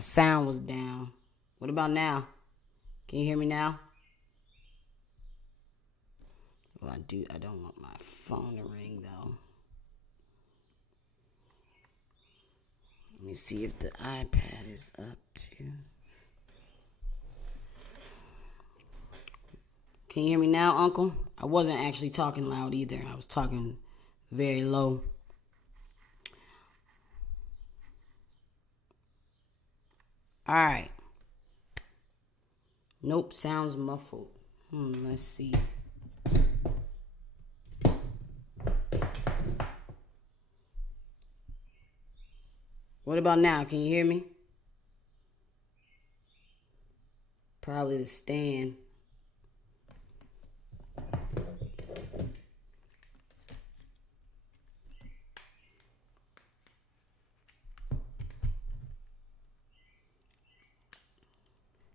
My sound was down. What about now? Can you hear me now? Well, I don't want my phone to ring though. Let me see if the iPad is up too. Can you hear me now, Uncle? I wasn't actually talking loud either. I was talking very low. All right. Nope, sounds muffled. Let's see. What about now? Can you hear me? Probably the stand.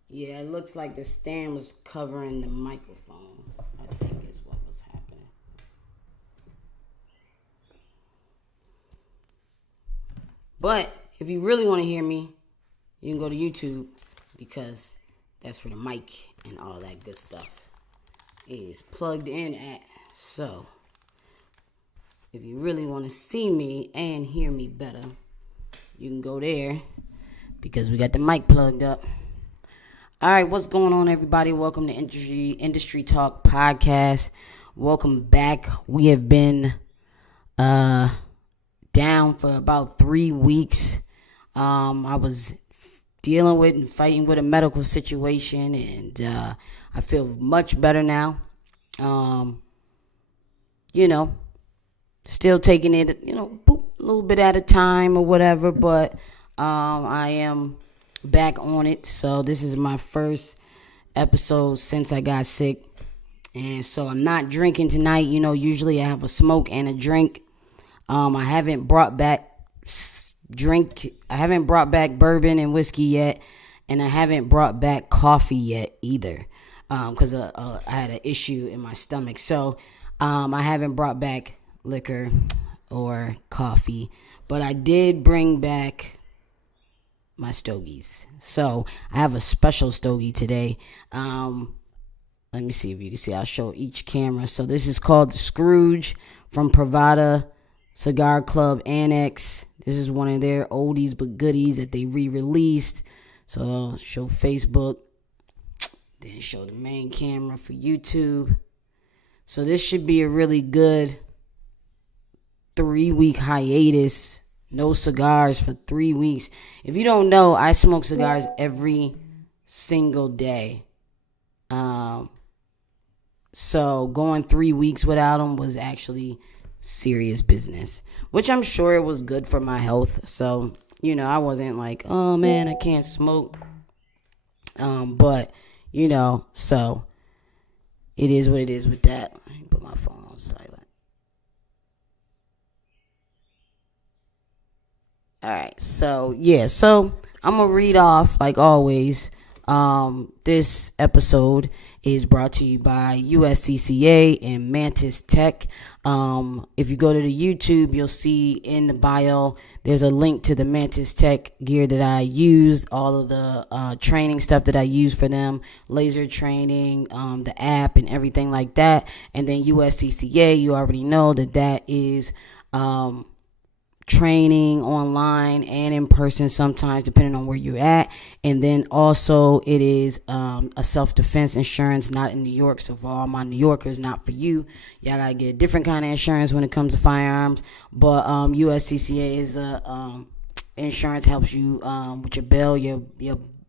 Yeah, it looks like the stand was covering the microphone. I think is what was happening. But if you really want to hear me, you can go to YouTube because that's where the mic and all that good stuff is plugged in at. So, if you really want to see me and hear me better, you can go there because we got the mic plugged up. All right, what's going on, everybody? Welcome to Industry Talk Podcast. Welcome back. We have been down for about 3 weeks. I was dealing with and fighting with a medical situation, and I feel much better now. Still taking it, a little bit at a time or whatever, but I am back on it. So this is my first episode since I got sick, and so I'm not drinking tonight. Usually I have a smoke and a drink. I haven't brought back bourbon and whiskey yet, and I haven't brought back coffee yet either, because I had an issue in my stomach. So I haven't brought back liquor or coffee, but I did bring back my stogies. So I have a special stogie today. Let me see if you can see. I'll show each camera. So this is called the Scrooge from Privade Cigar Club Annex. This is one of their oldies but goodies that they re-released. So I'll show Facebook, then show the main camera for YouTube. So this should be a really good 3-week hiatus. No cigars for 3 weeks. If you don't know, I smoke cigars every single day. So going 3 weeks without them was actually serious business, which I'm sure it was good for my health. So, I wasn't like, oh man, I can't smoke. But, so it is what it is with that. Let me put my phone on silent. All right, so I'm going to read off, like always. This episode is brought to you by USCCA and Mantis Tech. If you go to the YouTube, you'll see in the bio, there's a link to the Mantis Tech gear that I use, all of the training stuff that I use for them, laser training, the app and everything like that. And then USCCA, you already know that is training online and in person sometimes, depending on where you're at. And then also it is a self-defense insurance, not in New York. So for all my New Yorkers, not for you. Y'all gotta get a different kind of insurance when it comes to firearms. But USCCA is insurance, helps you with your bail, your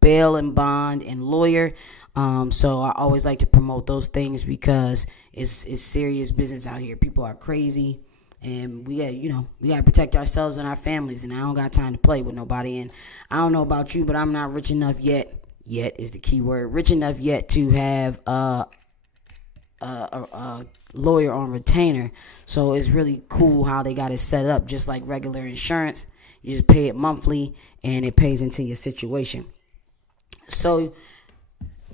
bail and bond and lawyer. So I always like to promote those things because it's serious business out here. People are crazy. And we gotta protect ourselves and our families. And I don't got time to play with nobody. And I don't know about you, but I'm not rich enough yet. Yet is the key word. Rich enough yet to have a lawyer on retainer. So it's really cool how they got it set up, just like regular insurance. You just pay it monthly, and it pays into your situation. So,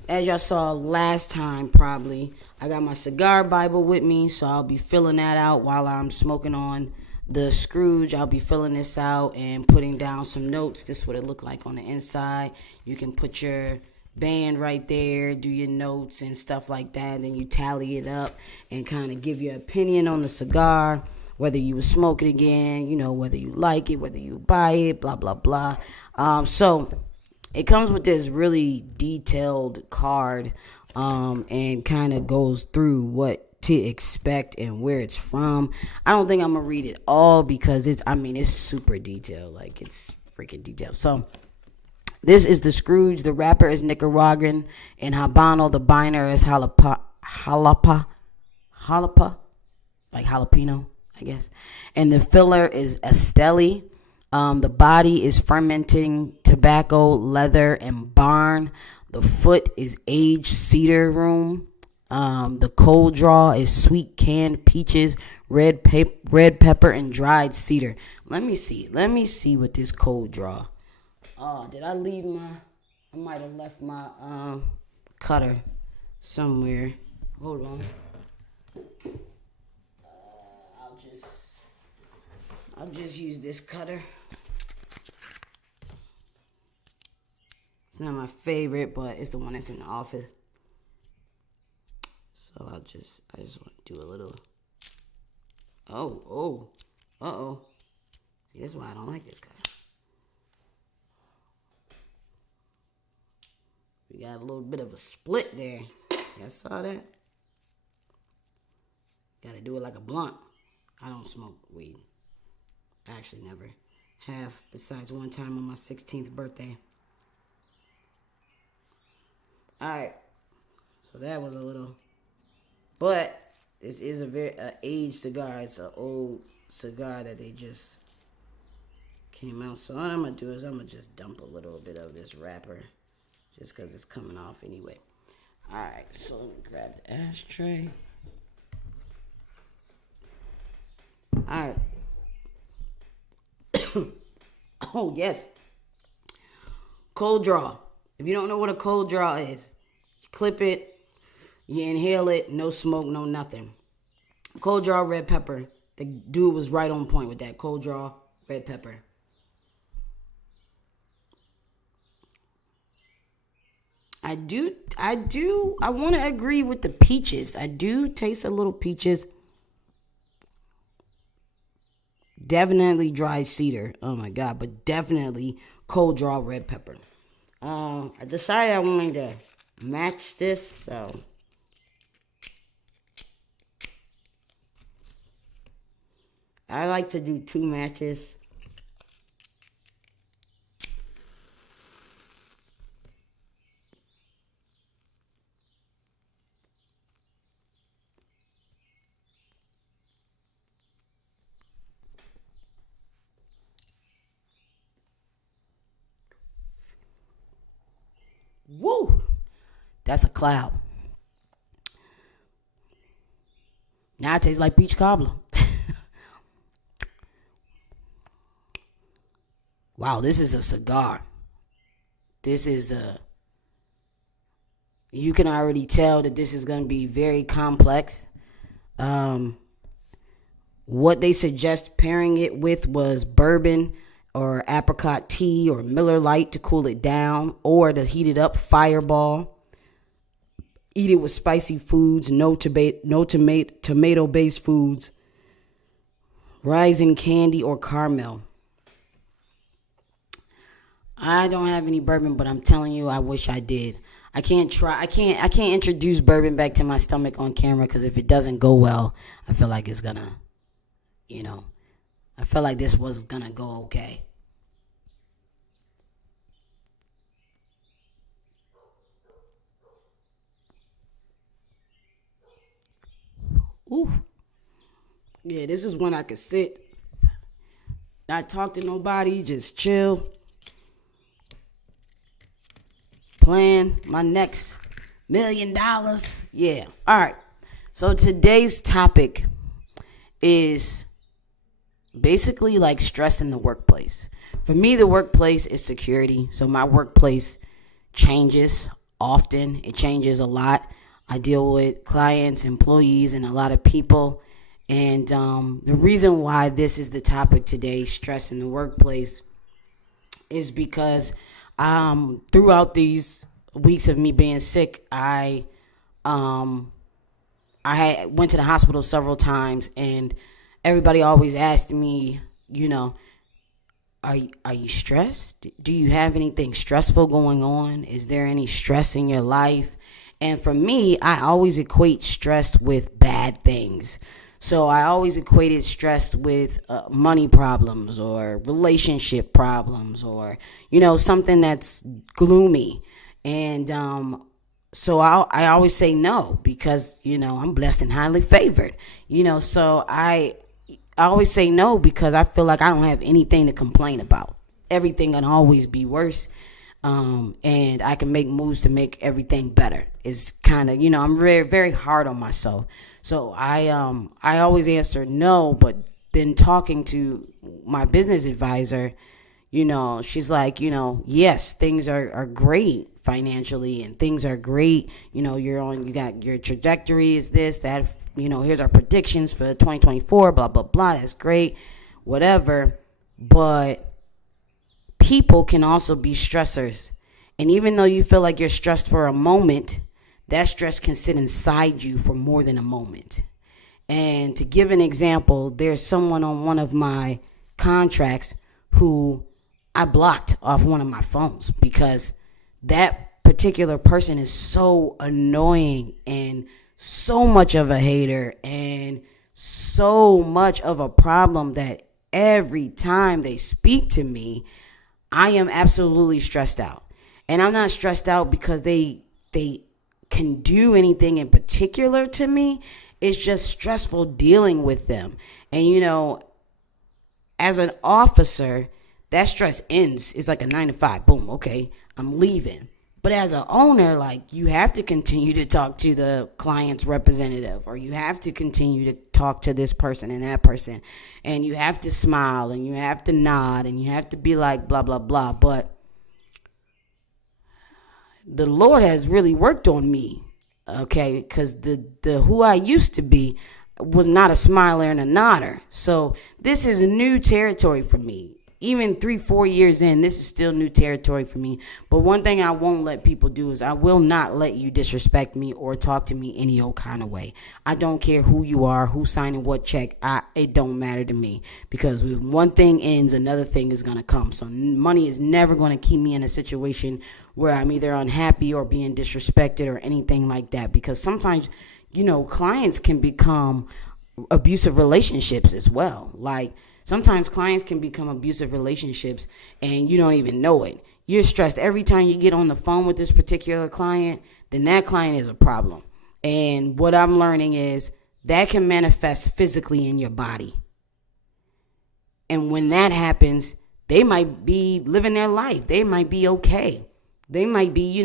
as y'all saw last time, probably, I got my cigar Bible with me, so I'll be filling that out while I'm smoking on the Scrooge, I'll be filling this out and putting down some notes. This is what it looked like on the inside. You can put your band right there, do your notes and stuff like that. Then you tally it up and kind of give your opinion on the cigar, whether you would smoke it again, whether you like it, whether you buy it, blah, blah, blah. So it comes with this really detailed card and kind of goes through what to expect and where it's from. I don't think I'm gonna read it all because it's super detailed. Like, it's freaking detailed. So this is the Scrooge. The wrapper is Nicaraguan and Habano. The binder is jalapa, like jalapeno, I guess. And the filler is Esteli. The body is fermenting tobacco, leather, and barn. The foot is aged cedar room. The cold draw is sweet canned peaches, red pepper, and dried cedar. Let me see what this cold draw. Oh, did I leave I might have left my cutter somewhere. Hold on. I'll just use this cutter. It's not my favorite, but it's the one that's in the office. So I just want to do a little. Uh-oh. See, that's why I don't like this cutter. We got a little bit of a split there. Y'all saw that? Gotta do it like a blunt. I don't smoke weed. I actually never have, besides one time on my 16th birthday. Alright. So that was a little. But this is a very aged cigar. It's an old cigar that they just came out. So what I'm going to do is I'm going to just dump a little bit of this wrapper just because it's coming off anyway. All right, so let me grab the ashtray. All right. Oh, yes. Cold draw. If you don't know what a cold draw is, you clip it. You inhale it, no smoke, no nothing. Cold draw, red pepper. The dude was right on point with that. Cold draw, red pepper. I want to agree with the peaches. I do taste a little peaches. Definitely dried cedar. Oh my God, but definitely cold draw, red pepper. I decided I wanted to match this, so. I like to do 2 matches. Woo! That's a cloud. Now it tastes like peach cobbler. Wow, this is a cigar. You can already tell that this is going to be very complex. What they suggest pairing it with was bourbon or apricot tea or Miller Lite to cool it down, or to heat it up, Fireball. Eat it with spicy foods, no tomato-based foods, rising candy or caramel. I don't have any bourbon, but I'm telling you, I wish I did. I can't introduce bourbon back to my stomach on camera because if it doesn't go well, I feel like it's gonna, I felt like this was gonna go okay. Ooh. Yeah, this is when I could sit, not talk to nobody, just chill. Plan my next $1 million. Yeah. All right. So today's topic is basically like stress in the workplace. For me, the workplace is security. So my workplace changes often. It changes a lot. I deal with clients, employees, and a lot of people. And the reason why this is the topic today, stress in the workplace, is because throughout these weeks of me being sick, went to the hospital several times, and everybody always asked me, are you stressed? Do you have anything stressful going on? Is there any stress in your life? And for me, I always equate stress with bad things. So I always equated stress with money problems or relationship problems or, something that's gloomy. And so I always say no because, I'm blessed and highly favored. So I always say no because I feel like I don't have anything to complain about. Everything can always be worse. And I can make moves to make everything better. It's kind of, I'm very, very hard on myself. So I always answer no, but then talking to my business advisor, she's like, yes, things are great financially and things are great. You got your trajectory is this, that, here's our predictions for 2024, blah, blah, blah. That's great, whatever. But people can also be stressors. And even though you feel like you're stressed for a moment, that stress can sit inside you for more than a moment. And to give an example, there's someone on one of my contracts who I blocked off one of my phones because that particular person is so annoying and so much of a hater and so much of a problem that every time they speak to me, I am absolutely stressed out. And I'm not stressed out because they can do anything in particular to me. It's just stressful dealing with them. And, as an officer, that stress ends. It's like a 9 to 5. Boom. Okay. I'm leaving. But as an owner, you have to continue to talk to the client's representative, or you have to continue to talk to this person and that person. And you have to smile and you have to nod and you have to be like, blah, blah, blah. But the Lord has really worked on me, okay, because the who I used to be was not a smiler and a nodder. So this is new territory for me. Even 3-4 years in, this is still new territory for me. But one thing I won't let people do is I will not let you disrespect me or talk to me any old kind of way. I don't care who you are, who's signing what check. It don't matter to me because when one thing ends, another thing is going to come. So money is never going to keep me in a situation where I'm either unhappy or being disrespected or anything like that. Because sometimes, clients can become abusive relationships as well. Sometimes clients can become abusive relationships and you don't even know it. You're stressed every time you get on the phone with this particular client, then that client is a problem. And what I'm learning is that can manifest physically in your body. And when that happens, they might be living their life. They might be okay. They might be,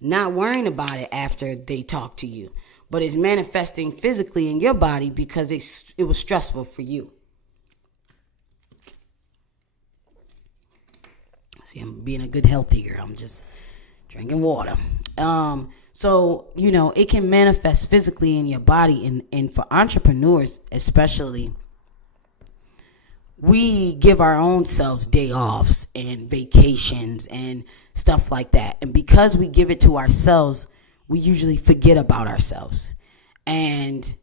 not worrying about it after they talk to you. But it's manifesting physically in your body because it was stressful for you. See, I'm being a good healthy girl. I'm just drinking water. So, it can manifest physically in your body. And for entrepreneurs especially, we give our own selves day offs and vacations and stuff like that. And because we give it to ourselves, we usually forget about ourselves. And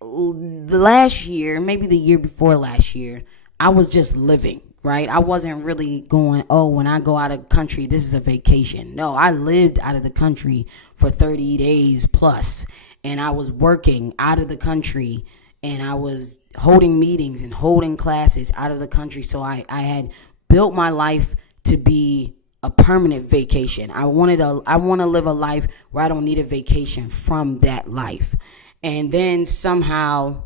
last year, maybe the year before last year, I was just living, right? I wasn't really going, when I go out of the country, this is a vacation. No, I lived out of the country for 30 days plus. And I was working out of the country and I was holding meetings and holding classes out of the country. So I had built my life to be a permanent vacation. I want to live a life where I don't need a vacation from that life. And then somehow,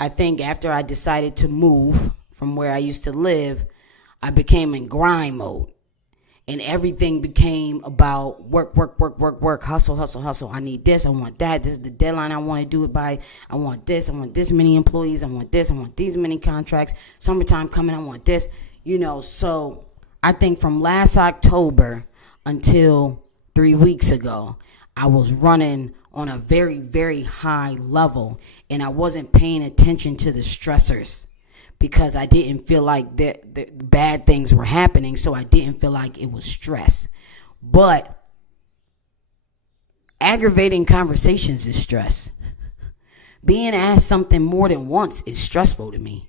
I think after I decided to move from where I used to live, I became in grind mode. And everything became about work, hustle. I need this, I want that. This is the deadline I want to do it by. I want this many employees. I want this, I want these many contracts. Summertime coming, I want this. So I think from last October until 3 weeks ago, I was running on a very, very high level, and I wasn't paying attention to the stressors because I didn't feel like the bad things were happening, so I didn't feel like it was stress. But aggravating conversations is stress. Being asked something more than once is stressful to me.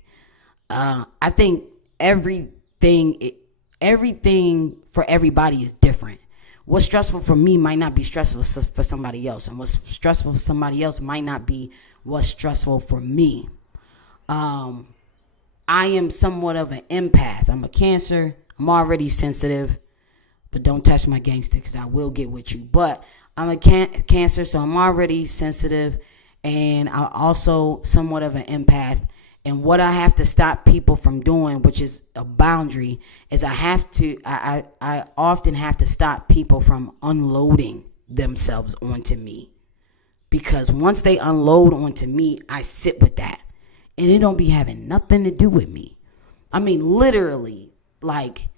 I think everything for everybody is different. What's stressful for me might not be stressful for somebody else, and what's stressful for somebody else might not be what's stressful for me. I am somewhat of an empath. I'm a Cancer. I'm already sensitive, but don't touch my gangster because I will get with you. But I'm a Cancer, so I'm already sensitive, and I'm also somewhat of an empath. And what I have to stop people from doing, which is a boundary, is I often have to stop people from unloading themselves onto me. Because once they unload onto me, I sit with that. And it don't be having nothing to do with me. I mean, literally, like,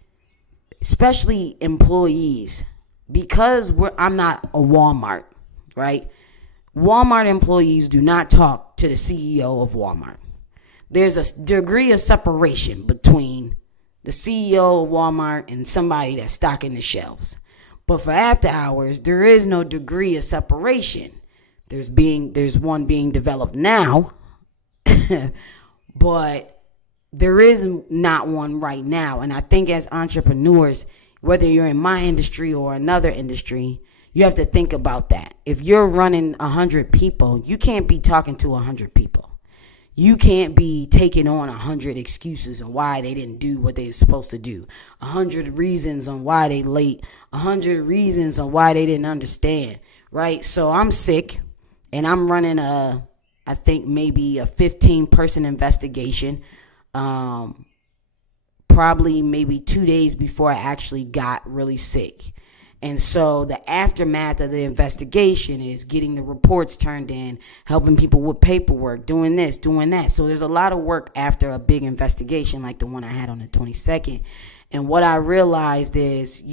especially employees, because I'm not a Walmart, right? Walmart employees do not talk to the CEO of Walmart. There's a degree of separation between the CEO of Walmart and somebody that's stocking the shelves. But for after hours, there is no degree of separation. There's one being developed now, but there is not one right now. And I think as entrepreneurs, whether you're in my industry or another industry, you have to think about that. If you're running 100 people, you can't be talking to 100 people. You can't be taking on 100 excuses on why they didn't do what they were supposed to do. 100 reasons on why they late. 100 reasons on why they didn't understand, right? So I'm sick, and I'm running I think maybe a 15-person investigation. Probably maybe 2 days before I actually got really sick. And so the aftermath of the investigation is getting the reports turned in, helping people with paperwork, doing this, doing that. So there's a lot of work after a big investigation like the one I had on the 22nd. And what I realized is,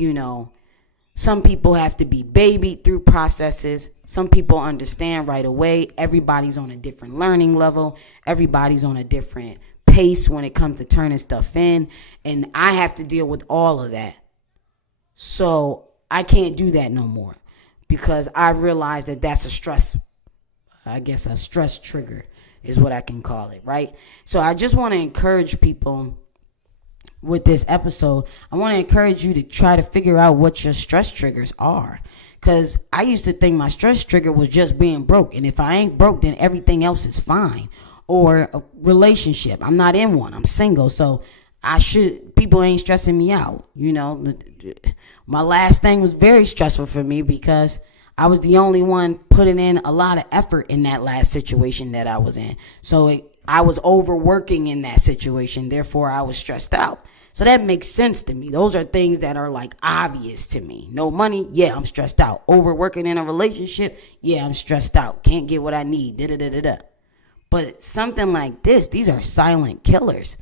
some people have to be babied through processes. Some people understand right away. Everybody's on a different learning level. Everybody's on a different pace when it comes to turning stuff in. And I have to deal with all of that. So I can't do that no more because I realized that that's a stress trigger is what I can call it, right? So I just want to encourage people with this episode. I want to encourage you to try to figure out what your stress triggers are, because I used to think my stress trigger was just being broke. And if I ain't broke, then everything else is fine. Or a relationship. I'm not in one. I'm single. So people ain't stressing me out. My last thing was very stressful for me because I was the only one putting in a lot of effort in that last situation that I was in. So I was overworking in that situation. Therefore, I was stressed out. So that makes sense to me. Those are things that are like obvious to me. No money, yeah, I'm stressed out. Overworking in a relationship, yeah, I'm stressed out. Can't get what I need. But something like this, these are silent killers.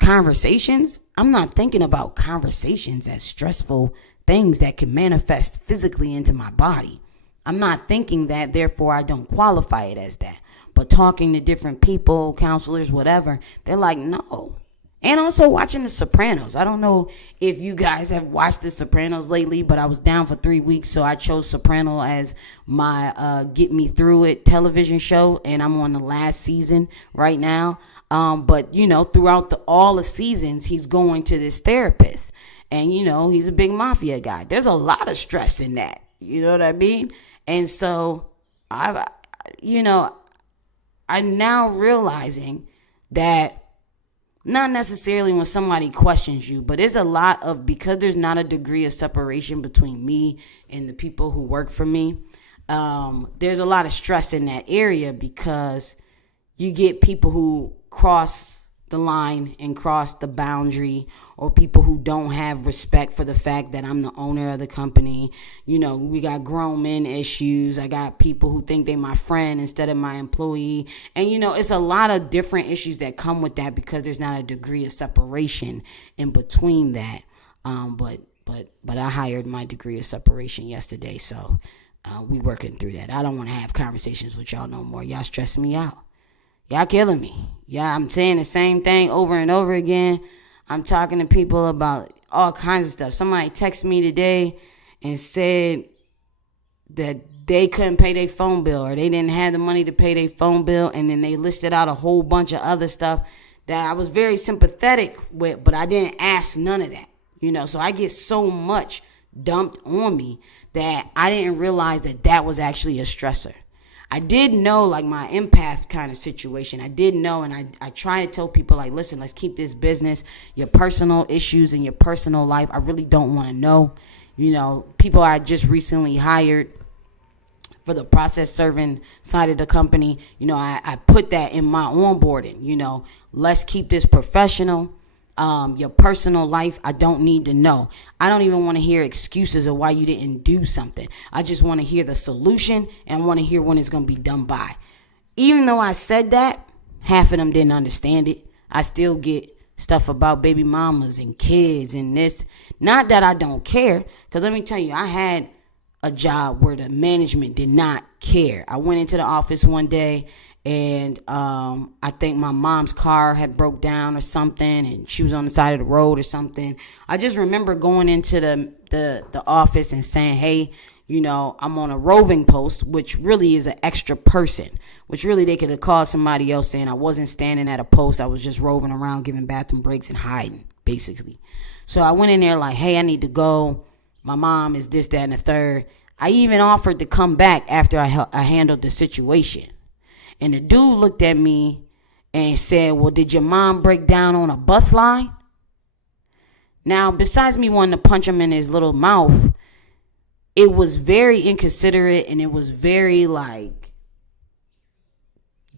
Conversations, I'm not thinking about conversations as stressful things that can manifest physically into my body. I'm not thinking that, therefore I don't qualify it as that. But talking to different people, counselors, whatever, they're like, no. And also watching The Sopranos. I don't know if you guys have watched The Sopranos lately, but I was down for 3 weeks, so I chose Soprano as my get me through it television show, and I'm on the last season right now. But throughout all the seasons, he's going to this therapist, and he's a big mafia guy. There's a lot of stress in that. You know what I mean? And so I'm now realizing that. Not necessarily when somebody questions you, but it's a lot of, because there's not a degree of separation between me and the people who work for me, there's a lot of stress in that area because you get people who cross the line and cross the boundary, or people who don't have respect for the fact that I'm the owner of the company. We got grown men issues. I got people who think they my friend instead of my employee. And, it's a lot of different issues that come with that because there's not a degree of separation in between that. But I hired my degree of separation yesterday. So We working through that. I don't want to have conversations with y'all no more. Y'all stressing me out. Y'all killing me. Yeah, I'm saying the same thing over and over again. I'm talking to people about all kinds of stuff. Somebody texted me today and said that they couldn't pay their phone bill, or they didn't have the money to pay their phone bill, and then they listed out a whole bunch of other stuff that I was very sympathetic with, but I didn't ask none of that. So I get so much dumped on me that I didn't realize that was actually a stressor. I did know, like, my empath kind of situation. I did know, and I try to tell people, like, listen, let's keep this business, your personal issues in your personal life, I really don't want to know. People I just recently hired for the process serving side of the company, I put that in my onboarding. Let's keep this professional. Your personal life, I don't need to know. I don't even want to hear excuses of why you didn't do something. I just want to hear the solution and want to hear when it's going to be done by. Even though I said that, half of them didn't understand it. I still get stuff about baby mamas and kids and this. Not that I don't care, because let me tell you, I had a job where the management did not care. I went into the office one day, and I think my mom's car had broke down or something, and she was on the side of the road or something. I just remember going into the office and saying, hey, I'm on a roving post, which really is an extra person, which really they could have called somebody else, saying I wasn't standing at a post. I was just roving around, giving bathroom breaks and hiding, basically. So I went in there like, hey, I need to go. My mom is this, that, and the third. I even offered to come back after I handled the situation. And the dude looked at me and said, well, did your mom break down on a bus line? Now, besides me wanting to punch him in his little mouth, it was very inconsiderate, and it was very like,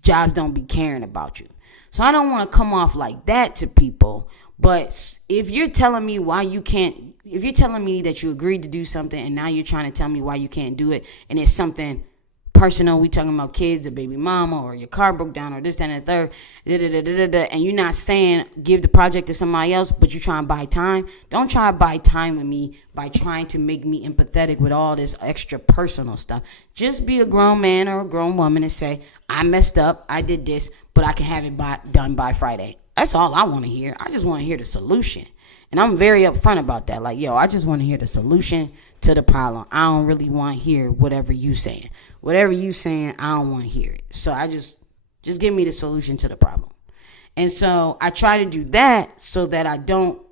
jobs don't be caring about you. So I don't want to come off like that to people. But if you're telling me if you're telling me that you agreed to do something and now you're trying to tell me why you can't do it, and it's something personal, we talking about kids or baby mama or your car broke down or this, that, and the third, and you're not saying give the project to somebody else, but you're trying to buy time. Don't try to buy time with me by trying to make me empathetic with all this extra personal stuff. Just be a grown man or a grown woman and say, I messed up, I did this, but I can have it done by Friday. That's all I want to hear. I just want to hear the solution. And I'm very upfront about that. Like, I just want to hear the solution to the problem. I don't really want to hear whatever you saying. Whatever you saying, I don't want to hear it. So I just give me the solution to the problem. And so I try to do that so that I don't,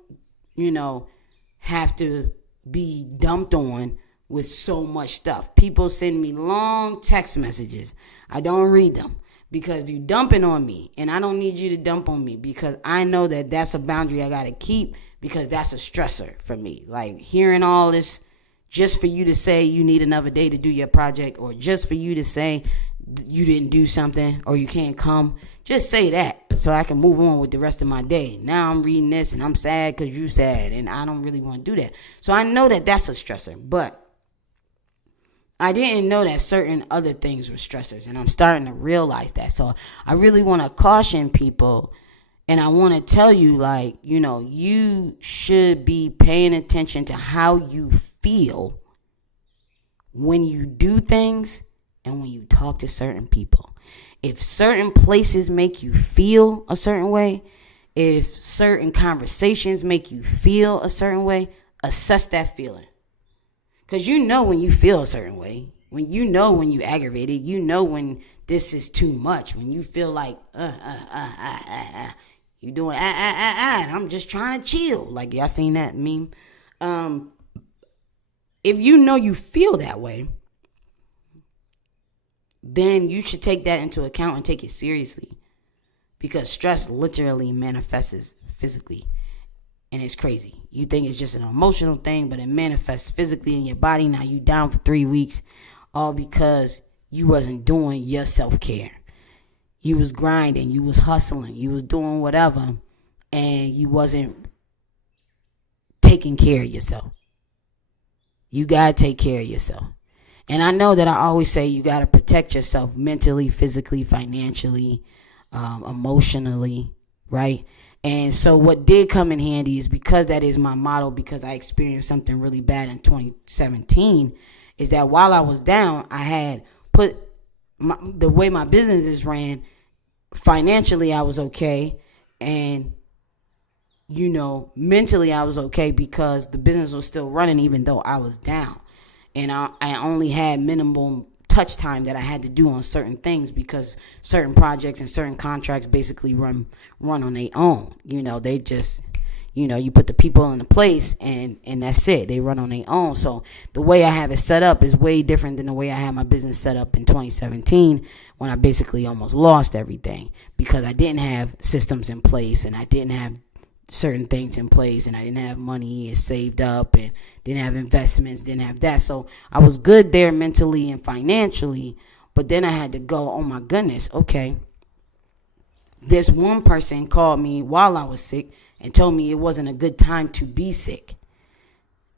have to be dumped on with so much stuff. People send me long text messages. I don't read them, because you're dumping on me, and I don't need you to dump on me, because I know that that's a boundary I got to keep, because that's a stressor for me. Like, hearing all this just for you to say you need another day to do your project, or just for you to say you didn't do something or you can't come. Just say that so I can move on with the rest of my day. Now I'm reading this and I'm sad because you sad, and I don't really want to do that. So I know that that's a stressor, but I didn't know that certain other things were stressors, and I'm starting to realize that. So I really want to caution people, and I want to tell you, like, you should be paying attention to how you feel when you do things and when you talk to certain people. If certain places make you feel a certain way, if certain conversations make you feel a certain way, assess that feeling. Because when you feel a certain way, when you aggravated, when this is too much, when you feel like, you doing, and I'm just trying to chill. Like, y'all seen that meme? If you feel that way, then you should take that into account and take it seriously. Because stress literally manifests physically. And it's crazy. You think it's just an emotional thing, but it manifests physically in your body. Now you down for 3 weeks, all because you wasn't doing your self-care. You was grinding, you was hustling, you was doing whatever, and you wasn't taking care of yourself. You got to take care of yourself. And I know that I always say you got to protect yourself mentally, physically, financially, emotionally, right? And so what did come in handy is, because that is my motto, because I experienced something really bad in 2017, is that while I was down, I had put the way my business is ran, financially I was okay, and mentally I was okay because the business was still running even though I was down. And I only had minimum touch time that I had to do on certain things because certain projects and certain contracts basically run on their own. They just, you put the people in the place and that's it. They run on their own. So the way I have it set up is way different than the way I had my business set up in 2017 when I basically almost lost everything because I didn't have systems in place and I didn't have certain things in place and I didn't have money saved up and didn't have investments, didn't have that. So I was good there mentally and financially, but then I had to go, oh my goodness, okay. This one person called me while I was sick and told me it wasn't a good time to be sick.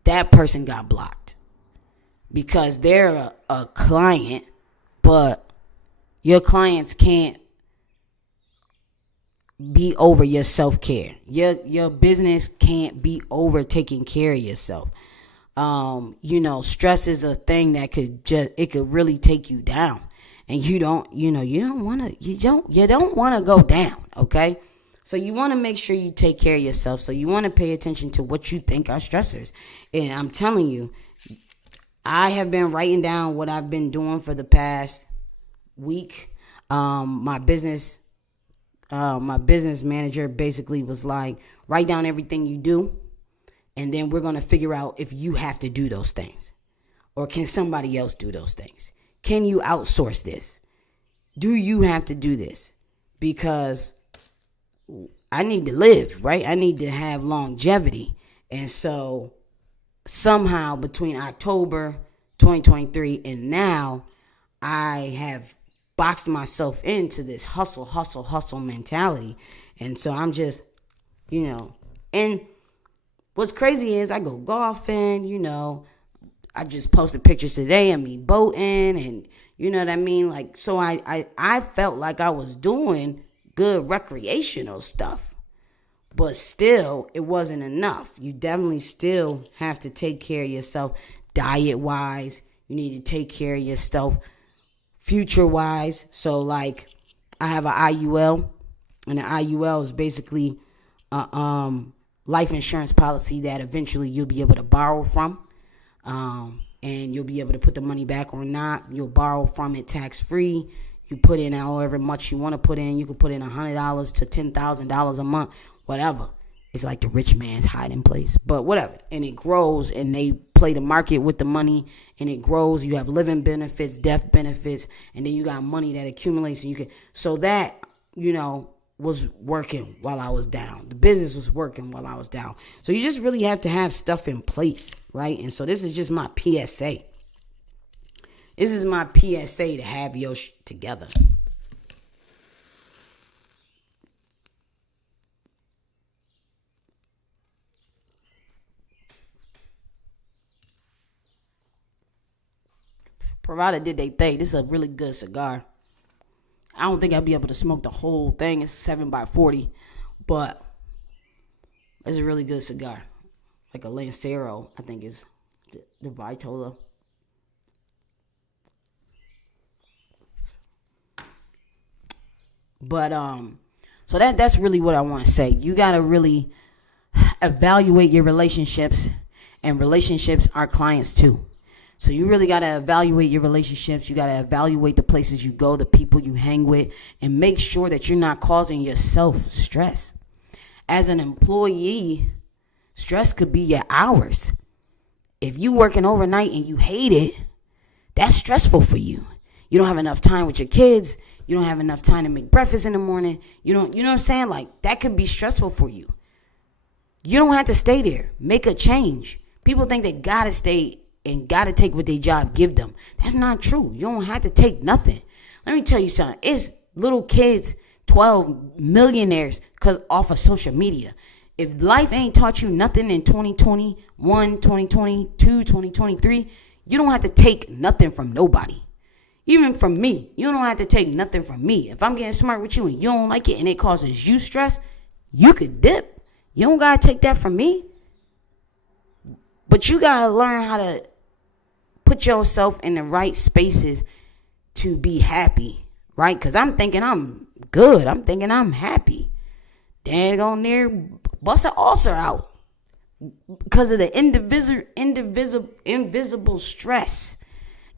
That person got blocked because they're a client, but your clients can't be over your self-care. Your business can't be over taking care of yourself. Stress is a thing that could really take you down. And you don't want to go down, okay? So you want to make sure you take care of yourself. So you want to pay attention to what you think are stressors. And I'm telling you, I have been writing down what I've been doing for the past week. My business manager basically was like, write down everything you do, and then we're going to figure out if you have to do those things or can somebody else do those things. Can you outsource this? Do you have to do this? Because I need to live, right? I need to have longevity. And so somehow between October 2023 and now, I have boxed myself into this hustle mentality. And so I'm just, and what's crazy is I go golfing, I just posted pictures today of me boating and you know what I mean? Like, so I felt like I was doing good recreational stuff, but still it wasn't enough. You definitely still have to take care of yourself diet wise. You need to take care of yourself future wise. So like I have an IUL, and the IUL is basically a life insurance policy that eventually you'll be able to borrow from. And you'll be able to put the money back or not. You'll borrow from it tax free. You put in however much you want to put in. You can put in $100 to $10,000 a month, whatever. It's like the rich man's hiding place, but whatever. And it grows, and they play the market with the money, and it grows. You have living benefits, death benefits, and then you got money that accumulates. And you can, so that, was working while I was down. The business was working while I was down. So you just really have to have stuff in place, right? And so this is just my PSA. This is my PSA to have your together. Privade did they thing. This is a really good cigar. I don't think I'll be able to smoke the whole thing. It's 7x40, but it's a really good cigar. Like a Lancero, I think is the Vitola. But so that's really what I want to say. You gotta really evaluate your relationships, and relationships are clients too. So you really got to evaluate your relationships. You got to evaluate the places you go, the people you hang with, and make sure that you're not causing yourself stress. As an employee, stress could be your hours. If you working overnight and you hate it, that's stressful for you. You don't have enough time with your kids. You don't have enough time to make breakfast in the morning. You know what I'm saying? Like, that could be stressful for you. You don't have to stay there. Make a change. People think they got to stay and got to take what their job give them. That's not true. You don't have to take nothing. Let me tell you something. It's little kids, 12 millionaires, because off of social media. If life ain't taught you nothing in 2021, 2022, 2023, you don't have to take nothing from nobody. Even from me. You don't have to take nothing from me. If I'm getting smart with you and you don't like it and it causes you stress, you could dip. You don't got to take that from me. But you got to learn how to put yourself in the right spaces to be happy, right? Because I'm thinking I'm good. I'm thinking I'm happy. Dang on there, bust an ulcer out because of the invisible stress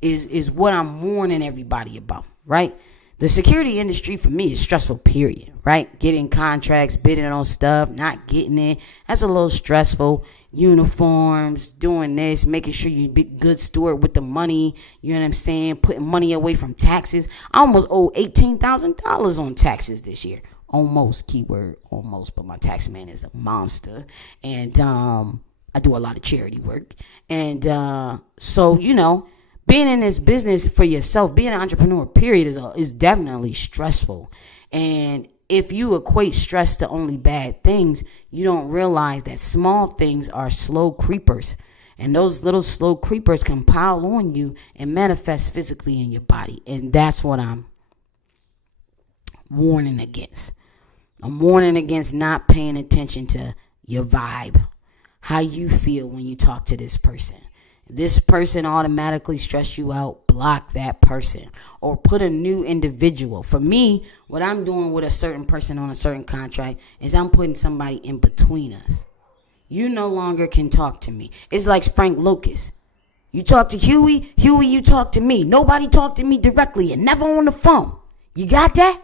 is what I'm warning everybody about, right? The security industry for me is stressful, period, right? Getting contracts, bidding on stuff, not getting it. That's a little stressful. Uniforms, doing this, making sure you be good steward with the money. You know what I'm saying? Putting money away from taxes. I almost owe $18,000 on taxes this year. Almost, keyword almost, but my tax man is a monster. And I do a lot of charity work. And so, being in this business for yourself, being an entrepreneur, period, is definitely stressful. And if you equate stress to only bad things, you don't realize that small things are slow creepers. And those little slow creepers can pile on you and manifest physically in your body. And that's what I'm warning against. I'm warning against not paying attention to your vibe, how you feel when you talk to this person. This person automatically stressed you out, block that person or put a new individual. For me, what I'm doing with a certain person on a certain contract is I'm putting somebody in between us. You no longer can talk to me. It's like Frank Lucas. You talk to Huey, you talk to me. Nobody talk to me directly and never on the phone. You got that?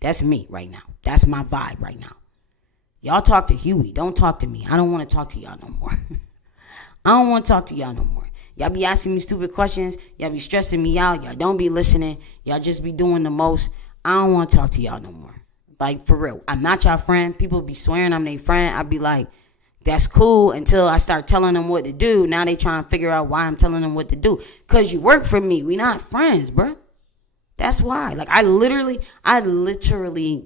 That's me right now. That's my vibe right now. Y'all talk to Huey. Don't talk to me. I don't want to talk to y'all no more. I don't want to talk to y'all no more. Y'all be asking me stupid questions. Y'all be stressing me out. Y'all don't be listening. Y'all just be doing the most. I don't want to talk to y'all no more. Like, for real. I'm not y'all friend. People be swearing I'm their friend. I be like, that's cool until I start telling them what to do. Now they trying to figure out why I'm telling them what to do. Because you work for me. We not friends, bro. That's why. Like, I literally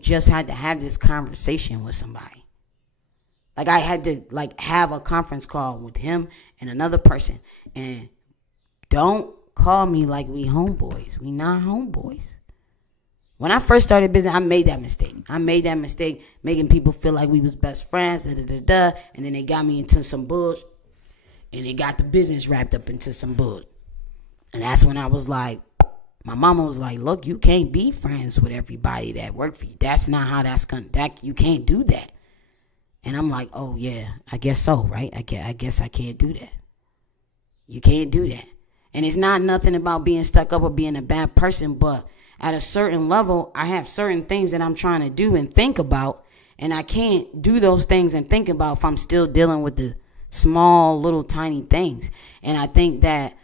just had to have this conversation with somebody. Like, I had to, have a conference call with him and another person. And don't call me like we homeboys. We not homeboys. When I first started business, I made that mistake. I made that mistake making people feel like we was best friends, and then they got me into some bullshit. And they got the business wrapped up into some bullshit. And that's when I was like, my mama was like, look, you can't be friends with everybody that work for you. That's not how you can't do that. And I'm like, oh, yeah, I guess so, right? I guess I can't do that. You can't do that. And it's not nothing about being stuck up or being a bad person, but at a certain level, I have certain things that I'm trying to do and think about, and I can't do those things and think about if I'm still dealing with the small, little, tiny things. And I think that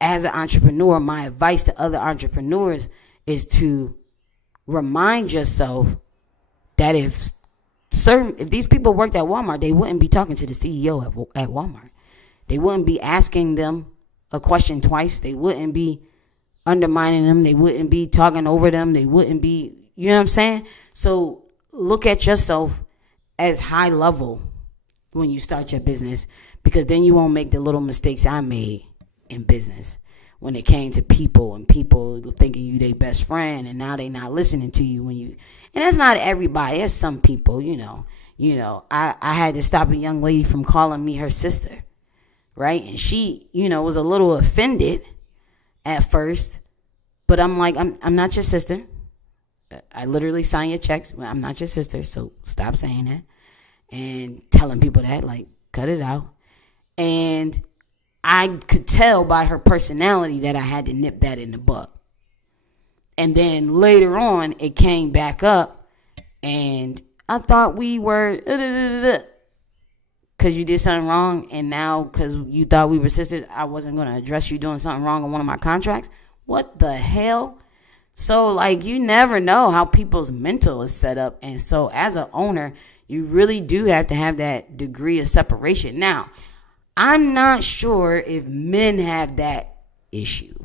as an entrepreneur, my advice to other entrepreneurs is to remind yourself that if these people worked at Walmart, they wouldn't be talking to the CEO at Walmart. They wouldn't be asking them a question twice. They wouldn't be undermining them. They wouldn't be talking over them. They wouldn't be, you know what I'm saying? So look at yourself as high level when you start your business, because then you won't make the little mistakes I made in business when it came to people and people thinking you their best friend, and now they not listening to you and that's not everybody. It's some people, I had to stop a young lady from calling me her sister, right? And she, was a little offended at first, but I'm like, I'm not your sister. I literally sign your checks. I'm not your sister, so stop saying that and telling people that, cut it out. And I could tell by her personality that I had to nip that in the bud. And then later on, it came back up, and I thought we were because you did something wrong, and now because you thought we were sisters, I wasn't going to address you doing something wrong on one of my contracts. What the hell? So, you never know how people's mental is set up. And so, as an owner, you really do have to have that degree of separation. Now, I'm not sure if men have that issue,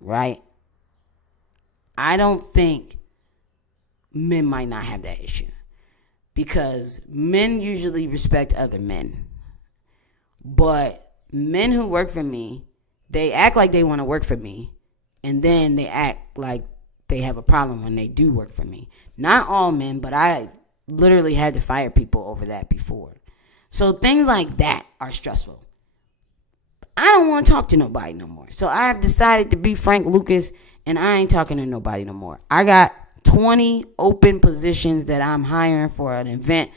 right? I don't think men might not have that issue, because men usually respect other men. But men who work for me, they act like they want to work for me, and then they act like they have a problem when they do work for me. Not all men, but I literally had to fire people over that before. So things like that are stressful. I don't want to talk to nobody no more. So I have decided to be Frank Lucas, and I ain't talking to nobody no more. I got 20 open positions that I'm hiring for an event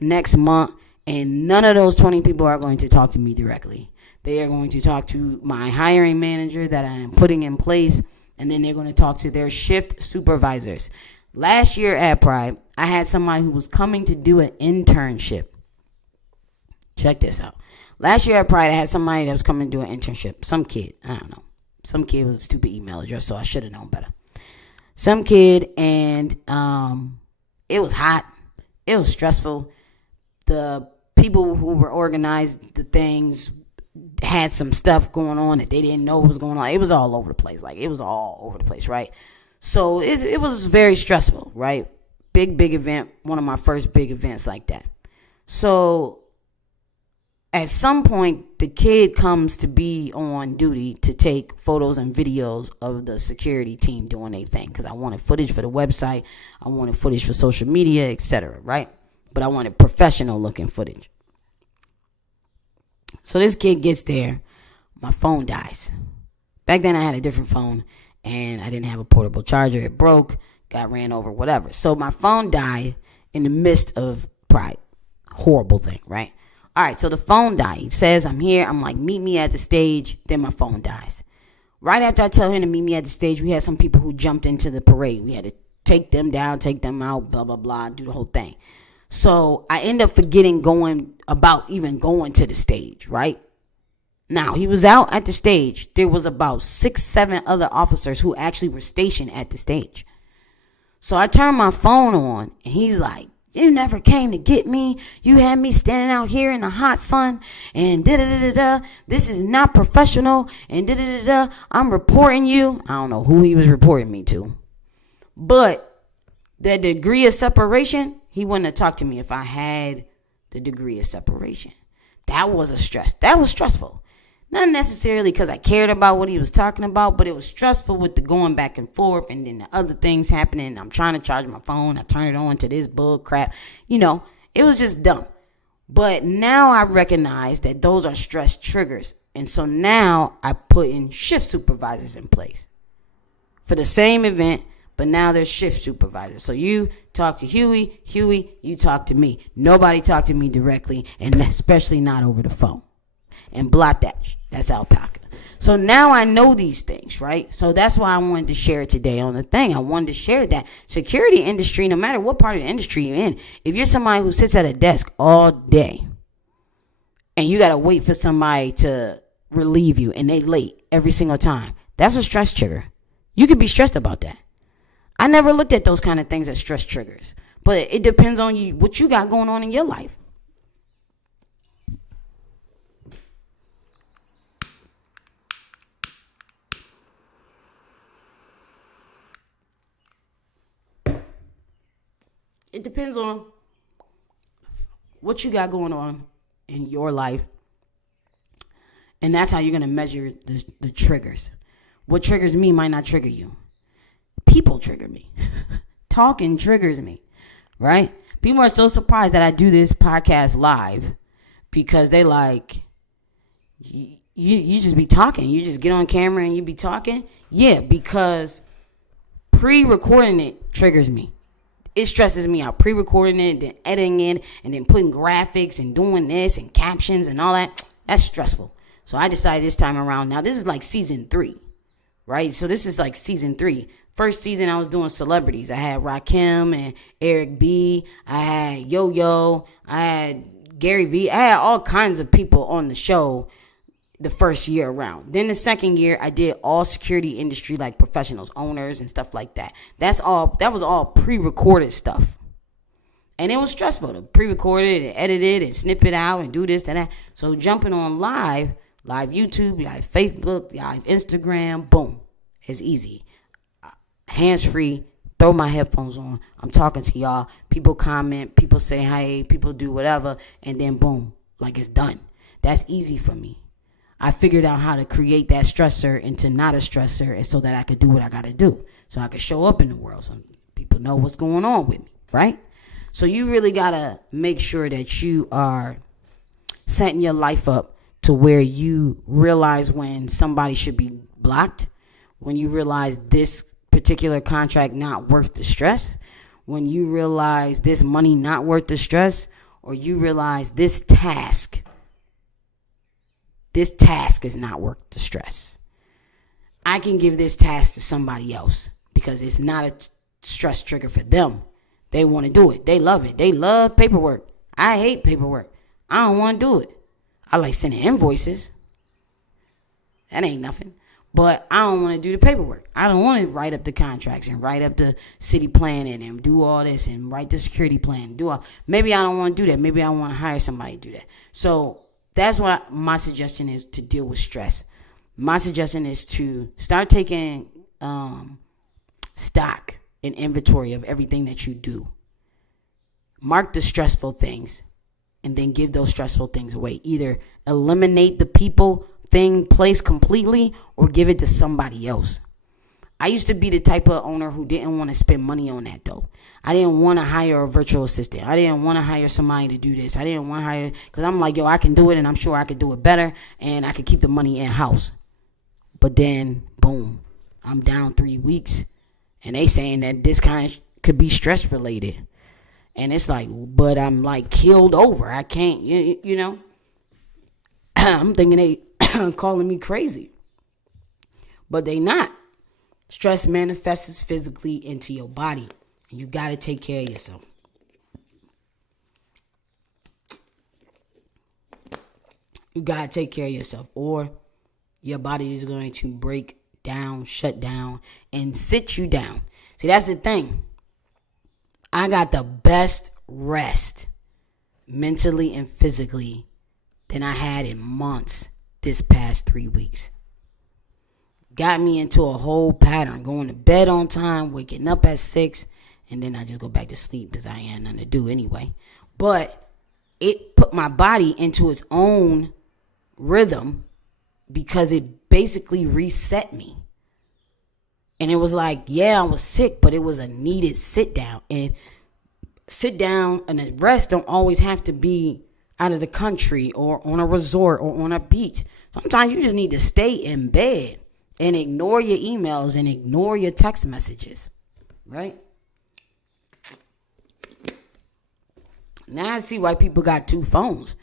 next month, and none of those 20 people are going to talk to me directly. They are going to talk to my hiring manager that I am putting in place, and then they're going to talk to their shift supervisors. Last year at Pride, I had somebody who was coming to do an internship. Check this out. Last year at Pride, I had somebody that was coming to do an internship. Some kid, I don't know. Some kid with a stupid email address, so I should have known better. Some kid, and it was hot. It was stressful. The people who were organized the things had some stuff going on that they didn't know was going on. It was all over the place. Like, it was all over the place, right? So it was very stressful, right? Big event. One of my first big events like that. So at some point, the kid comes to be on duty to take photos and videos of the security team doing their thing. Because I wanted footage for the website. I wanted footage for social media, etc., right? But I wanted professional looking footage. So this kid gets there. My phone dies. Back then, I had a different phone. And I didn't have a portable charger. It broke. Got ran over, whatever. So my phone died in the midst of Pride. Horrible thing, right? All right, so the phone died. He says, I'm here. I'm like, meet me at the stage. Then my phone dies. Right after I tell him to meet me at the stage, we had some people who jumped into the parade. We had to take them down, take them out, blah, blah, blah, do the whole thing. So I end up forgetting even going to the stage, right? Now, he was out at the stage. There was about 6-7 other officers who actually were stationed at the stage. So I turned my phone on, and he's like, you never came to get me. You had me standing out here in the hot sun and da-da-da-da-da. This is not professional and da-da-da-da. I'm reporting you. I don't know who he was reporting me to. But the degree of separation, he wouldn't have talked to me if I had the degree of separation. That was a stress. That was stressful. Not necessarily because I cared about what he was talking about, but it was stressful with the going back and forth and then the other things happening. I'm trying to charge my phone. I turn it on to this bull crap. It was just dumb. But now I recognize that those are stress triggers. And so now I put in shift supervisors in place for the same event, but now there's shift supervisors. So you talk to Huey, you talk to me. Nobody talk to me directly, and especially not over the phone. And block that. That's alpaca. So now I know these things, right? So that's why I wanted to share it today on the thing. I wanted to share that security industry, no matter what part of the industry you're in, if you're somebody who sits at a desk all day and you got to wait for somebody to relieve you and they late every single time, that's a stress trigger. You could be stressed about that. I never looked at those kind of things as stress triggers, but it depends on you, what you got going on in your life. It depends on what you got going on in your life. And that's how you're going to measure the triggers. What triggers me might not trigger you. People trigger me. Talking triggers me, right? People are so surprised that I do this podcast live because they like, you just be talking. You just get on camera and you be talking. Yeah, because pre-recording it triggers me. It stresses me out. Pre-recording it, then editing it, and then putting graphics and doing this and captions and all that. That's stressful. So I decided this time around. Now, this is like season 3, right? So this is like season 3. First season, I was doing celebrities. I had Rakim and Eric B. I had Yo-Yo. I had Gary V. I had all kinds of people on the show the first year around. Then the second year, I did all security industry, like professionals, owners, and stuff like that. That was all pre-recorded stuff. And it was stressful to pre-record it and edit it and snip it out and do this and that. So jumping on live YouTube, live Facebook, live Instagram, boom. It's easy. Hands-free, throw my headphones on. I'm talking to y'all. People comment, people say hey, people do whatever, and then boom, like it's done. That's easy for me. I figured out how to create that stressor into not a stressor, and so that I could do what I got to do. So I could show up in the world so people know what's going on with me, right? So you really got to make sure that you are setting your life up to where you realize when somebody should be blocked, when you realize this particular contract not worth the stress, when you realize this money not worth the stress, or you realize this task is not worth the stress. I can give this task to somebody else because it's not a stress trigger for them. They want to do it. They love it. They love paperwork. I hate paperwork. I don't want to do it. I like sending invoices. That ain't nothing. But I don't want to do the paperwork. I don't want to write up the contracts and write up the city planning and do all this and write the security plan. Maybe I don't want to do that. Maybe I want to hire somebody to do that. So that's what my suggestion is to deal with stress. My suggestion is to start taking stock and inventory of everything that you do. Mark the stressful things and then give those stressful things away. Either eliminate the people, thing, place completely, or give it to somebody else. I used to be the type of owner who didn't want to spend money on that though. I didn't want to hire a virtual assistant. I didn't want to hire somebody to do this. I didn't want to hire, because I'm like, yo, I can do it and I'm sure I could do it better and I could keep the money in-house. But then, boom, I'm down 3 weeks and they saying that this kind could be stress related. And it's like, but I'm like killed over. I can't, you know. I'm thinking they calling me crazy. But they not. Stress manifests physically into your body. And you got to take care of yourself. You got to take care of yourself. Or your body is going to break down, shut down, and sit you down. See, that's the thing. I got the best rest mentally and physically than I had in months this past 3 weeks. Got me into a whole pattern, going to bed on time, waking up at 6, and then I just go back to sleep because I ain't nothing to do anyway. But it put my body into its own rhythm because it basically reset me. And it was like, yeah, I was sick, but it was a needed sit down. And sit down and the rest don't always have to be out of the country or on a resort or on a beach. Sometimes you just need to stay in bed and ignore your emails and ignore your text messages, right? Now I see why people got 2 phones.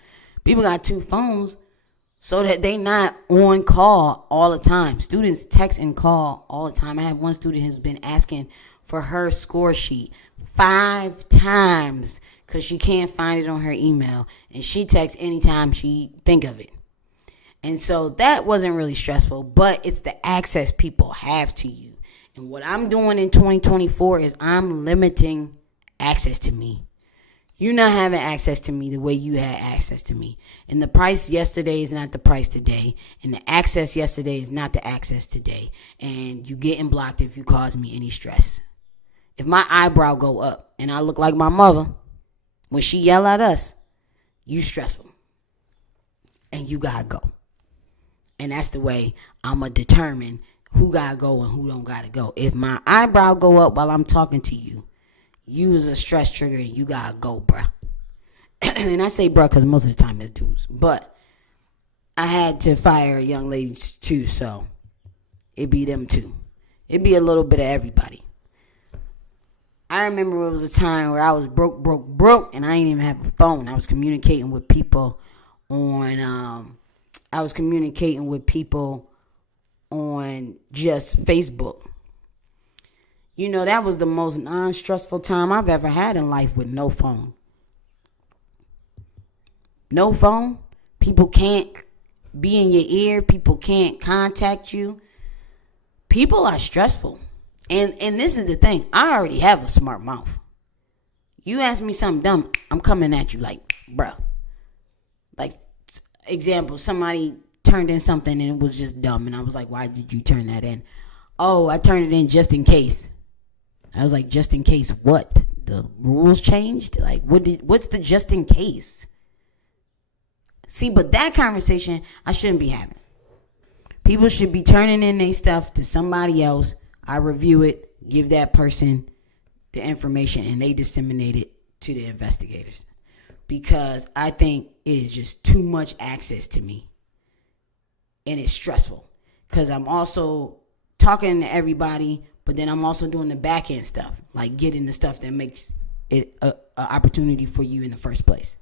People got 2 phones so that they not on call all the time. Students text and call all the time. I have one student who's been asking for her score sheet 5 times because she can't find it on her email. And she texts anytime she think of it. And so that wasn't really stressful, but it's the access people have to you. And what I'm doing in 2024 is I'm limiting access to me. You're not having access to me the way you had access to me. And the price yesterday is not the price today. And the access yesterday is not the access today. And you getting blocked if you cause me any stress. If my eyebrow go up and I look like my mother, when she yell at us, you stressful. And you gotta go. And that's the way I'm going to determine who got to go and who don't got to go. If my eyebrow go up while I'm talking to you, you is a stress trigger and you got to go, bruh. And I say bruh because most of the time it's dudes. But I had to fire a young lady too, so it be them too. It be a little bit of everybody. I remember it was a time where I was broke, and I didn't even have a phone. I was communicating with people on just Facebook. You know, that was the most non-stressful time I've ever had in life with no phone. No phone. People can't be in your ear. People can't contact you. People are stressful. And this is the thing. I already have a smart mouth. You ask me something dumb, I'm coming at you like, bruh. Like, example, somebody turned in something and it was just dumb. And I was like, why did you turn that in? Oh, I turned it in just in case. I was like, just in case what? The rules changed? Like, what's the just in case? See, but that conversation I shouldn't be having. People should be turning in their stuff to somebody else. I review it, give that person the information, and they disseminate it to the investigators. Because I think it is just too much access to me. and it's stressful because I'm also talking to everybody, but then I'm also doing the back end stuff, like getting the stuff that makes it a opportunity for you in the first place.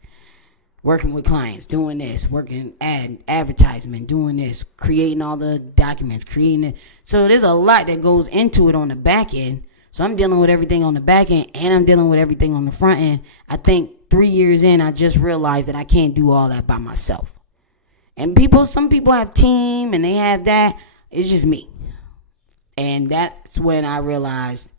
Working with clients, doing this, working advertisement, doing this, creating all the documents, creating it. So there's a lot that goes into it on the back end. So I'm dealing with everything on the back end and I'm dealing with everything on the front end. I think 3 years in, I just realized that I can't do all that by myself. And some people have team and they have that. It's just me. And that's when I realized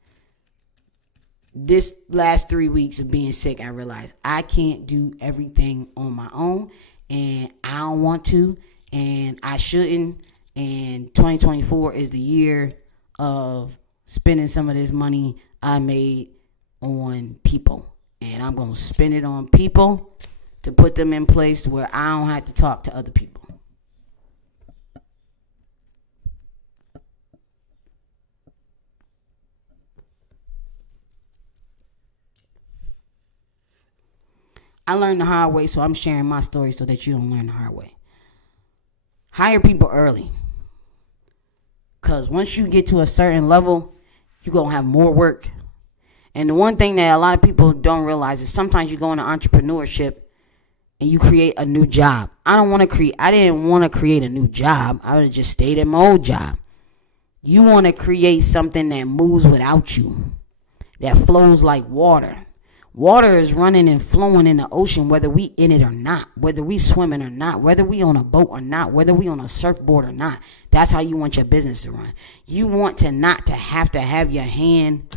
this last 3 weeks of being sick, I realized I can't do everything on my own, and I don't want to, and I shouldn't. And 2024 is the year of spending some of this money I made on people, and I'm going to spend it on people to put them in place where I don't have to talk to other people. I learned the hard way, so I'm sharing my story so that you don't learn the hard way. Hire people early. Because once you get to a certain level, you're going to have more work. And the one thing that a lot of people don't realize is sometimes you go into entrepreneurship and you create a new job. I didn't want to create a new job. I would have just stayed at my old job. You want to create something that moves without you, that flows like water. Water is running and flowing in the ocean, whether we in it or not, whether we swimming or not, whether we on a boat or not, whether we on a surfboard or not. That's how you want your business to run. You want to not to have your hand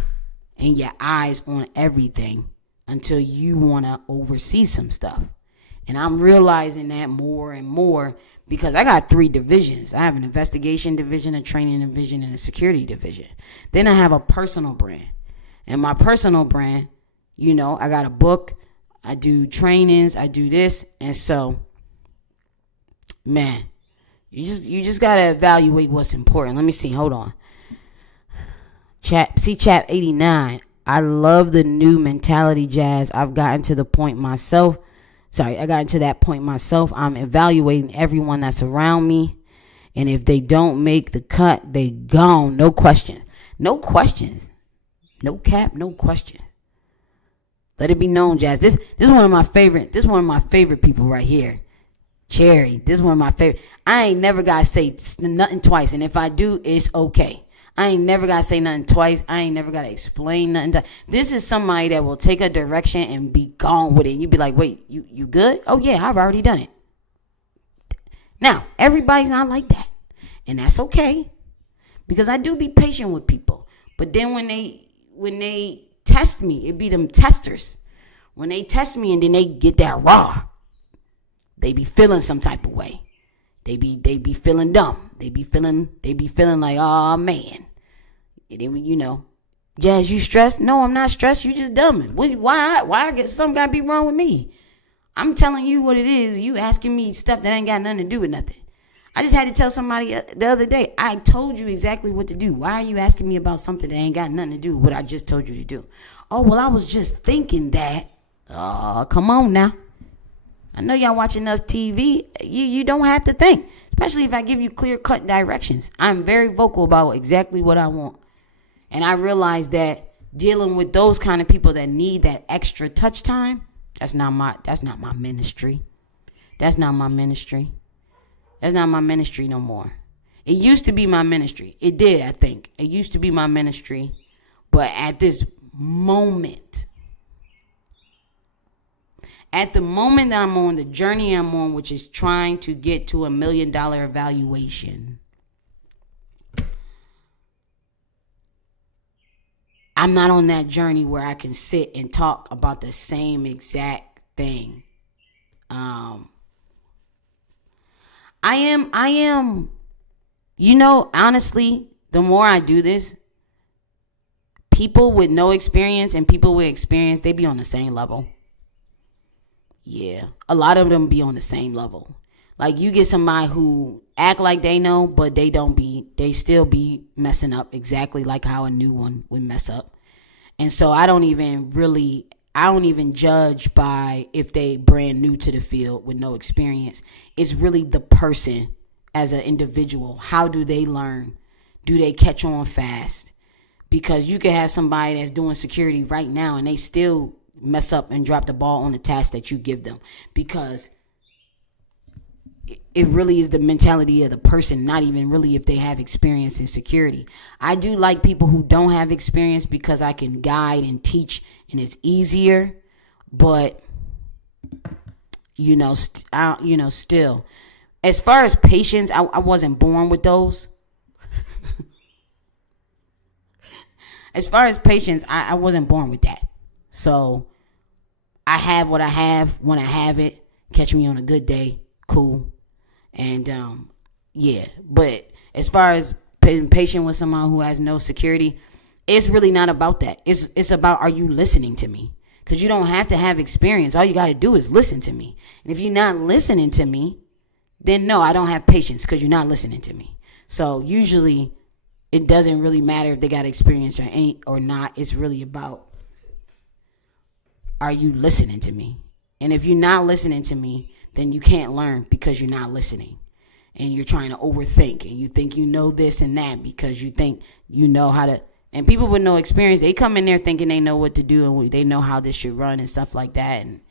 and your eyes on everything until you want to oversee some stuff. And I'm realizing that more and more because I got 3 divisions. I have an investigation division, a training division, and a security division. Then I have a personal brand. And my personal brand, I got a book, I do trainings, I do this. And so, man, you just got to evaluate what's important. Let me see. Hold on. Chat 89. I love the new mentality, Jazz. I've gotten to the point myself. I got into that point myself. I'm evaluating everyone that's around me. And if they don't make the cut, they gone. No questions. No questions. No cap, no questions. Let it be known, Jazz. This is one of my favorite. This is one of my favorite people right here. Cherry. This is one of my favorite. I ain't never gotta say nothing twice, and if I do, it's okay. I ain't never gotta say nothing twice. I ain't never gotta explain nothing. This is somebody that will take a direction and be gone with it. And you be like, wait, you good? Oh yeah, I've already done it. Now everybody's not like that, and that's okay, because I do be patient with people. But then when they test me, it be them testers. When they test me and then they get that raw, they be feeling some type of way. They be feeling dumb. They be feeling like, oh man. And then Jazz, you stressed? No, I'm not stressed. You just dumb. Why I get something gotta be wrong with me? I'm telling you what it is. You asking me stuff that ain't got nothing to do with nothing. I just had to tell somebody the other day, I told you exactly what to do. Why are you asking me about something that ain't got nothing to do with what I just told you to do? Oh, well, I was just thinking that. Oh, come on now. I know y'all watch enough TV. You don't have to think, especially if I give you clear-cut directions. I'm very vocal about exactly what I want. And I realize that dealing with those kind of people that need that extra touch time, that's not my ministry. That's not my ministry. That's not my ministry no more. It used to be my ministry. It did, I think. It used to be my ministry. But at this moment, at the moment that I'm on, the journey I'm on, which is trying to get to $1 million evaluation, I'm not on that journey where I can sit and talk about the same exact thing. I am, honestly, the more I do this, people with no experience and people with experience, they be on the same level. Yeah, a lot of them be on the same level. Like you get somebody who act like they know, but they still be messing up exactly like how a new one would mess up. And so I don't even judge by if they brand new to the field with no experience. It's really the person as an individual. How do they learn? Do they catch on fast? Because you can have somebody that's doing security right now and they still mess up and drop the ball on the task that you give them, because it really is the mentality of the person, not even really if they have experience in security. I do like people who don't have experience because I can guide and teach and it's easier. But, still, as far as patience, I wasn't born with those. As far as patience, I wasn't born with that. So I have what I have when I have it. Catch me on a good day. Cool. And, but as far as being patient with someone who has no security, it's really not about that. It's about, are you listening to me? Because you don't have to have experience. All you got to do is listen to me. And if you're not listening to me, then no, I don't have patience because you're not listening to me. So usually it doesn't really matter if they got experience or ain't or not. It's really about, are you listening to me? And if you're not listening to me, then you can't learn because you're not listening. And you're trying to overthink. And you think you know this and that because you think you know how to. And people with no experience, they come in there thinking they know what to do and they know how this should run and stuff like that. And,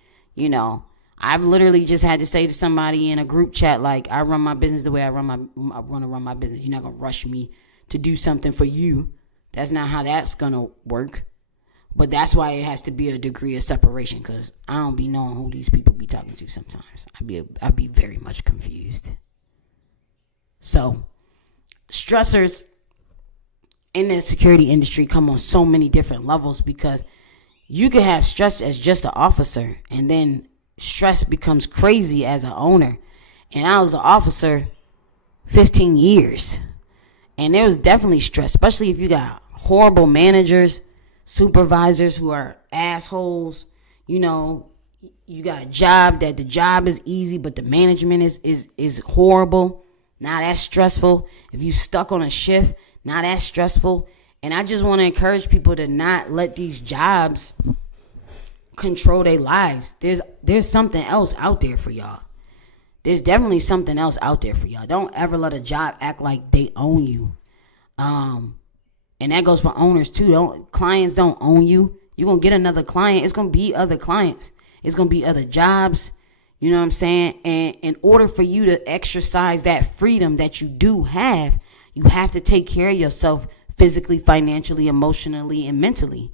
I've literally just had to say to somebody in a group chat, like, I run my business the way I want to run my business. You're not going to rush me to do something for you. That's not how that's going to work. But that's why it has to be a degree of separation, because I don't be knowing who these people be talking to sometimes. I'd be very much confused. So, stressors in the security industry come on so many different levels, because you can have stress as just an officer, and then stress becomes crazy as an owner. And I was an officer 15 years, and there was definitely stress, especially if you got horrible managers, supervisors who are assholes. You got a job that the job is easy, but the management is horrible. Now that's stressful. If you stuck on a shift, now that's stressful. And I just want to encourage people to not let these jobs control their lives. There's something else out there for y'all. There's definitely something else out there for y'all. Don't ever let a job act like they own you. And that goes for owners too. Clients don't own you. You're going to get another client. It's going to be other clients. It's going to be other jobs. You know what I'm saying? And in order for you to exercise that freedom that you do have, you have to take care of yourself physically, financially, emotionally, and mentally.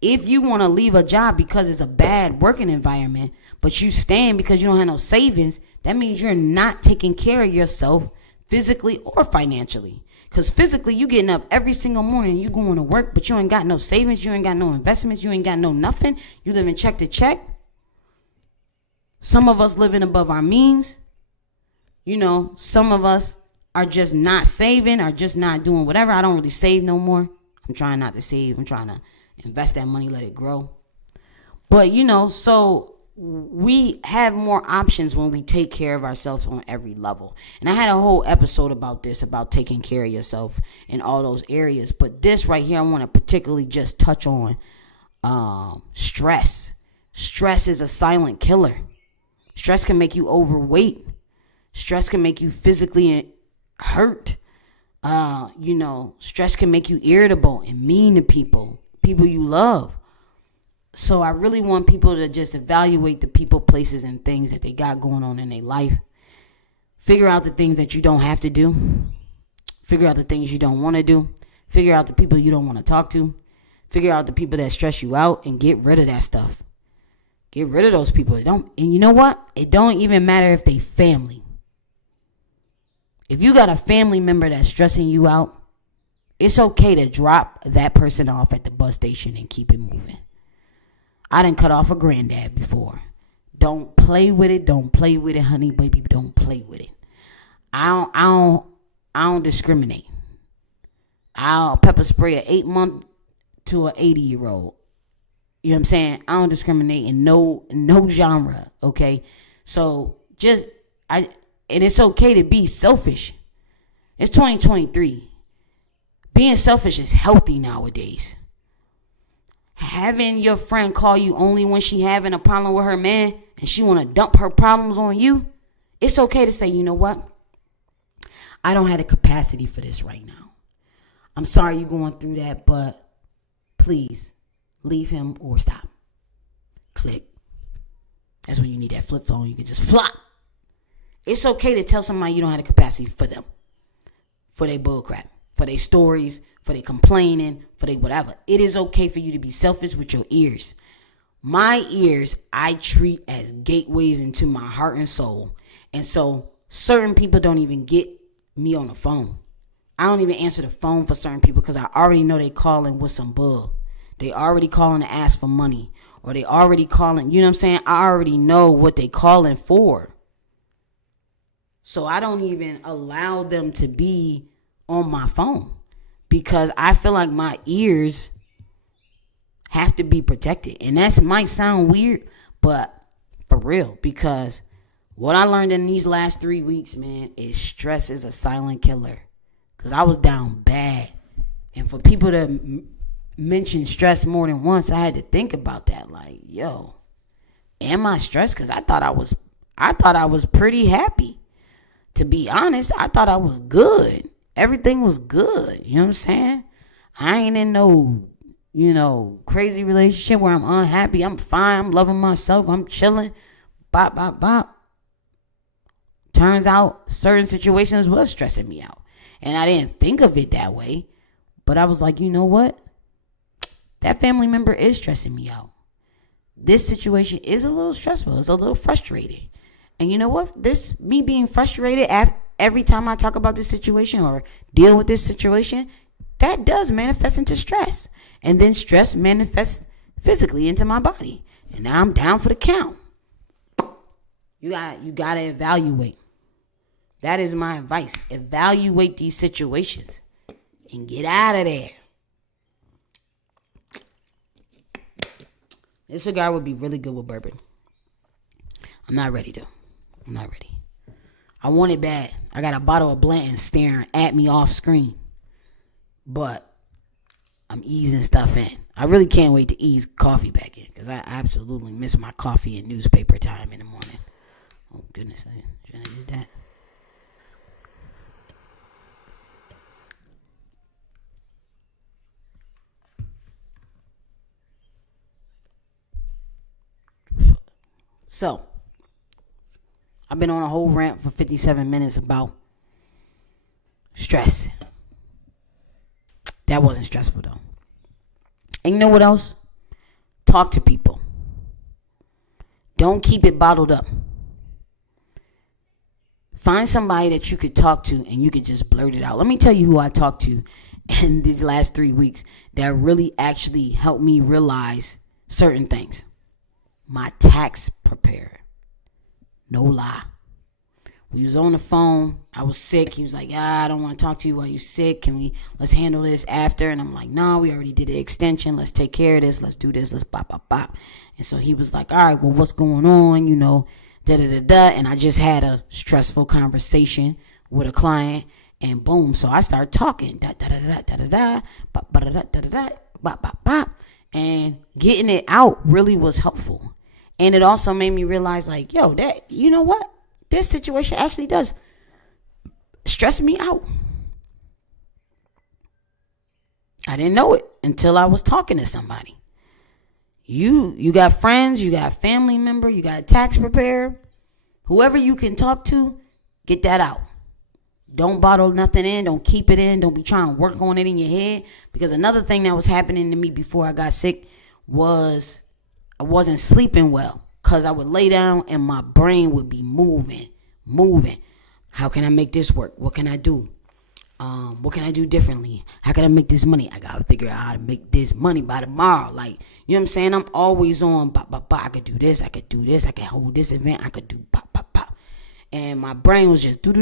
If you want to leave a job because it's a bad working environment, but you stand because you don't have no savings, that means you're not taking care of yourself physically or financially. Because physically, you getting up every single morning, you going to work, but you ain't got no savings, you ain't got no investments, you ain't got no nothing. You living check to check. Some of us living above our means. Some of us are just not saving, or just not doing whatever. I don't really save no more. I'm trying not to save. I'm trying to invest that money, let it grow. But, so we have more options when we take care of ourselves on every level. And I had a whole episode about this, about taking care of yourself in all those areas. But this right here, I want to particularly just touch on stress. Stress is a silent killer. Stress can make you overweight. Stress can make you physically hurt. Stress can make you irritable and mean to people you love. So I really want people to just evaluate the people, places, and things that they got going on in their life. Figure out the things that you don't have to do. Figure out the things you don't want to do. Figure out the people you don't want to talk to. Figure out the people that stress you out, and get rid of that stuff. Get rid of those people. And you know what? It don't even matter if they family. If you got a family member that's stressing you out, it's okay to drop that person off at the bus station and keep it moving. I done cut off a granddad before. Don't play with it. Don't play with it, honey, baby. Don't play with it. I don't discriminate. I'll pepper spray an 8-month to an 80-year-old. You know what I'm saying? I don't discriminate in no genre. Okay, so and it's okay to be selfish. It's 2023. Being selfish is healthy nowadays. Having your friend call you only when she having a problem with her man and she want to dump her problems on you, it's okay to say, you know what? I don't have the capacity for this right now. I'm sorry you're going through that, but please leave him or stop. Click. That's when you need that flip phone. You can just flop. It's okay to tell somebody you don't have the capacity for them, for their bullcrap, for their stories, for their complaining, for their whatever. It is okay for you to be selfish with your ears. My ears, I treat as gateways into my heart and soul. And so certain people don't even get me on the phone. I don't even answer the phone for certain people because I already know they calling with some bull. They already calling to ask for money. Or they already calling, you know what I'm saying? I already know what they calling for. So I don't even allow them to be on my phone. Because I feel like my ears have to be protected. And that might sound weird, but for real. Because what I learned in these last 3 weeks, man, is stress is a silent killer. Because I was down bad. And for people to mention stress more than once, I had to think about that. Like, yo, am I stressed? Because I thought I was pretty happy. To be honest, I thought I was good. Everything was good. You know what I'm saying? I ain't in no, crazy relationship where I'm unhappy. I'm fine. I'm loving myself. I'm chilling. Bop, bop, bop. Turns out certain situations was stressing me out. And I didn't think of it that way. But I was like, you know what? That family member is stressing me out. This situation is a little stressful. It's a little frustrating. And you know what? Me being frustrated every time I talk about this situation or deal with this situation, that does manifest into stress. And then stress manifests physically into my body. And now I'm down for the count. You got to evaluate. That is my advice. Evaluate these situations and get out of there. This cigar would be really good with bourbon. I'm not ready though. I'm not ready. I want it bad. I got a bottle of Blanton staring at me off screen. But I'm easing stuff in. I really can't wait to ease coffee back in because I absolutely miss my coffee and newspaper time in the morning. Oh goodness, I shouldn't have did that. So, I've been on a whole rant for 57 minutes about stress. That wasn't stressful though. And you know what else? Talk to people. Don't keep it bottled up. Find somebody that you could talk to and you could just blurt it out. Let me tell you who I talked to in these last 3 weeks that really actually helped me realize certain things. My tax preparer. No lie. We was on the phone. I was sick. He was like, I don't want to talk to you while you're sick. Let's handle this after? And I'm like, no, we already did the extension. Let's take care of this. Let's do this. Let's bop, bop, bop. And so he was like, all right, well, what's going on? Da-da-da-da. And I just had a stressful conversation with a client. And boom. So I started talking. Da-da-da-da-da-da-da. Bop-ba-da-da-da-da-da. Bop, bop, bop. And getting it out really was helpful. And it also made me realize, like, yo, that, you know what? This situation actually does stress me out. I didn't know it until I was talking to somebody. You got friends, you got a family member, you got a tax preparer. Whoever you can talk to, get that out. Don't bottle nothing in. Don't keep it in. Don't be trying to work on it in your head. Because another thing that was happening to me before I got sick was I wasn't sleeping well. Because I would lay down and my brain would be moving. How can I make this work? What can I do? What can I do differently? How can I make this money? I got to figure out how to make this money by tomorrow. Like, you know what I'm saying? I'm always on, I could do this. I could do this. I could hold this event. I could do pop. And my brain was just do,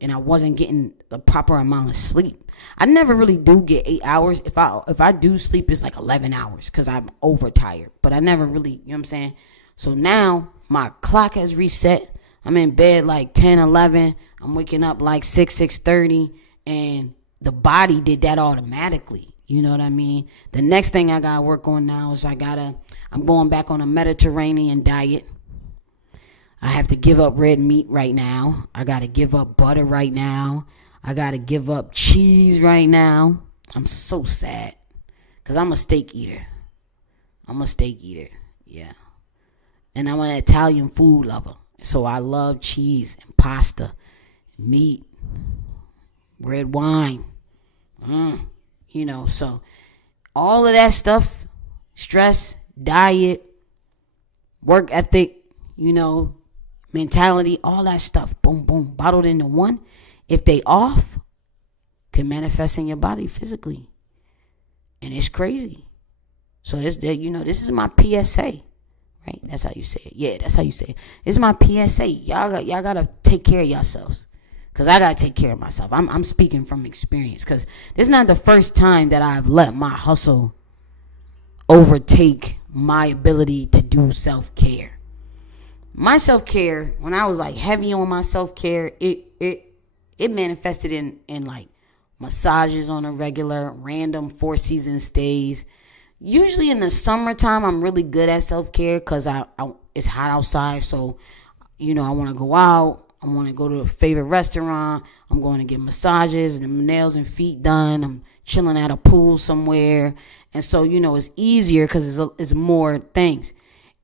and I wasn't getting the proper amount of sleep. I never really do get 8 hours. If I do sleep, it's like 11 hours because I'm overtired. But I never really, you know what I'm saying? So now my clock has reset. I'm in bed like 10, 11. I'm waking up like 6:30. And the body did that automatically. You know what I mean? The next thing I got to work on now is I'm going back on a Mediterranean diet. I have to give up red meat right now. I got to give up butter right now. I got to give up cheese right now. I'm so sad because I'm a steak eater. Yeah. And I'm an Italian food lover. So I love cheese and pasta, meat, red wine. So all of that stuff, stress, diet, work ethic, mentality, all that stuff, boom, boom, bottled into one. If they off, can manifest in your body physically. And it's crazy. So this is my PSA. Right? That's how you say it. Yeah, that's how you say it. This is my PSA. Y'all gotta take care of yourselves. Cause I gotta take care of myself. I'm speaking from experience. Cause this is not the first time that I've let my hustle overtake my ability to do self-care. My self-care, when I was like heavy on my self-care, it manifested in like massages on a regular, random 4-season stays. Usually in the summertime, I'm really good at self-care because it's hot outside. So, I want to go out. I want to go to a favorite restaurant. I'm going to get massages and nails and feet done. I'm chilling at a pool somewhere. And so, it's easier because it's more things.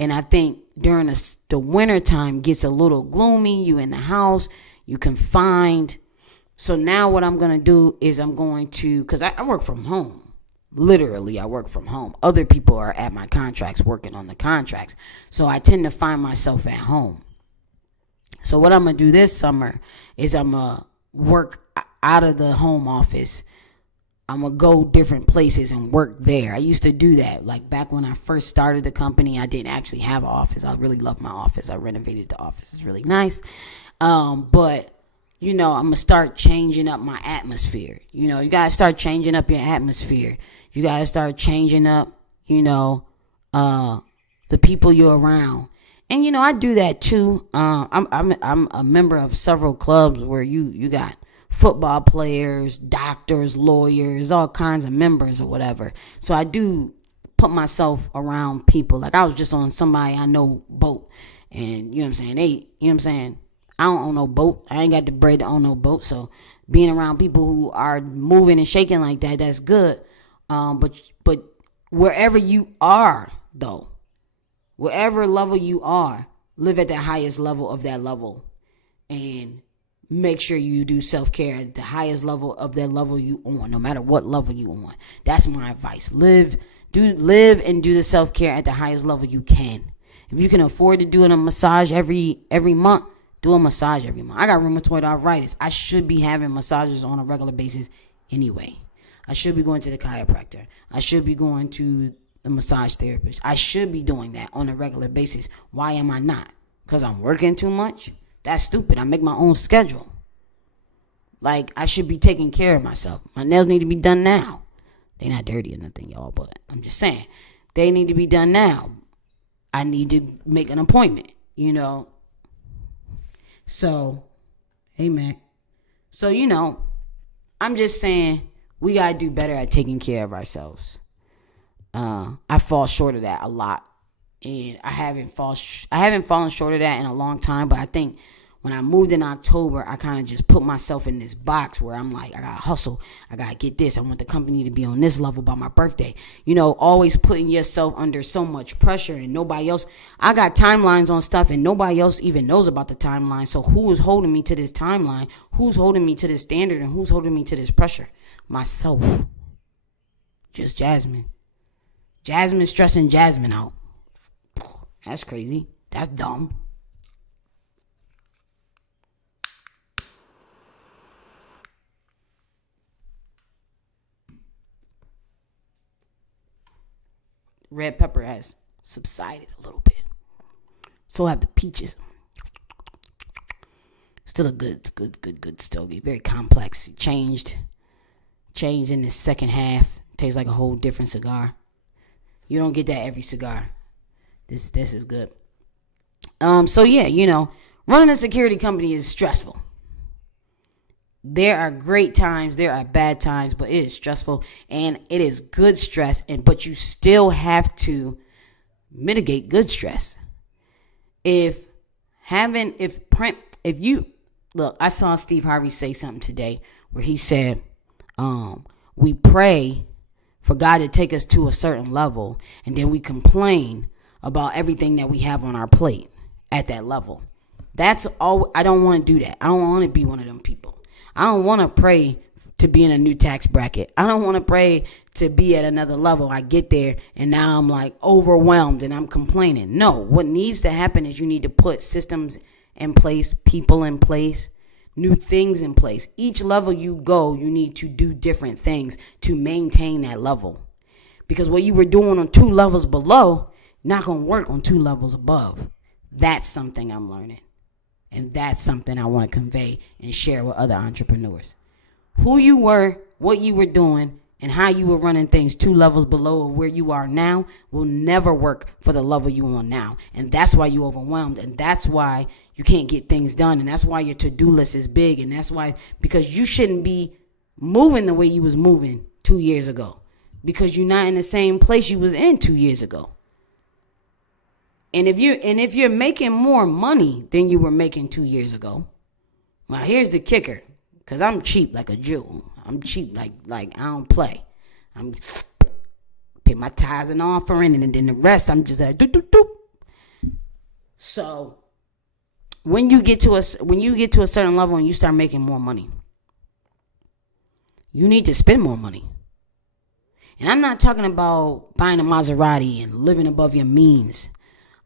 And I think during the winter time gets a little gloomy. You in the house, you confined. So now what I'm going to do is because I work from home. Literally, I work from home. Other people are at my contracts working on the contracts. So I tend to find myself at home. So what I'm going to do this summer is I'm going to work out of the home office. I'm going to go different places and work there. I used to do that. Like back when I first started the company, I didn't actually have an office. I really love my office. I renovated the office. It's really nice. But I'm going to start changing up my atmosphere. You got to start changing up your atmosphere. You got to start changing up, the people you're around. And, I do that too. I'm a member of several clubs where you got football players, doctors, lawyers, all kinds of members or whatever. So I do put myself around people. Like I was just on somebody I know boat. And, you know what I'm saying? I don't own no boat. I ain't got the bread to own no boat. So being around people who are moving and shaking like that, that's good. But wherever you are, though, wherever level you are, live at the highest level of that level. And make sure you do self-care at the highest level of that level you on, no matter what level you on. That's my advice. Live and do the self-care at the highest level you can. If you can afford to do a massage every month, do a massage every month. I got rheumatoid arthritis. I should be having massages on a regular basis anyway. I should be going to the chiropractor. I should be going to the massage therapist. I should be doing that on a regular basis. Why am I not? Because I'm working too much? That's stupid. I make my own schedule. Like, I should be taking care of myself. My nails need to be done now. They're not dirty or nothing, y'all, but I'm just saying. They need to be done now. I need to make an appointment, So, amen. So, I'm just saying we got to do better at taking care of ourselves. I fall short of that a lot. And I haven't fallen short of that in a long time. But I think when I moved in October, I kind of just put myself in this box where I'm like, I got to hustle. I got to get this. I want the company to be on this level by my birthday. Always putting yourself under so much pressure and nobody else. I got timelines on stuff and nobody else even knows about the timeline. So who is holding me to this timeline? Who's holding me to this standard? And who's holding me to this pressure? Myself. Just Jasmine. Jasmine stressing Jasmine out. That's crazy. That's dumb. Red pepper has subsided a little bit. So have the peaches. Still a good stogie. Very complex. Changed in the second half. Tastes like a whole different cigar. You don't get that every cigar. This is good. So yeah, running a security company is stressful. There are great times, there are bad times, but it is stressful and it is good stress. But you still have to mitigate good stress. If if you look, I saw Steve Harvey say something today where he said, we pray for God to take us to a certain level, and then we complain about everything that we have on our plate at that level. That's all. I don't want to do that. I don't want to be one of them people. I don't want to pray to be in a new tax bracket. I don't want to pray to be at another level. I get there and now I'm like overwhelmed and I'm complaining. No, what needs to happen is you need to put systems in place, people in place, new things in place. Each level you go, you need to do different things to maintain that level. Because what you were doing on 2 levels below, not going to work on 2 levels above. That's something I'm learning. And that's something I want to convey and share with other entrepreneurs. Who you were, what you were doing, and how you were running things 2 levels below where you are now will never work for the level you on now. And that's why you're overwhelmed. And that's why you can't get things done. And that's why your to-do list is big. And that's why, because you shouldn't be moving the way you was moving 2 years ago. Because you're not in the same place you was in 2 years ago. And if you're making more money than you were making 2 years ago, well, here's the kicker. Because I'm cheap like a Jew. I'm cheap like I don't play. I'm pay my tithes and offering, and then the rest I'm just like doop. So when you get to a certain level and you start making more money, you need to spend more money. And I'm not talking about buying a Maserati and living above your means.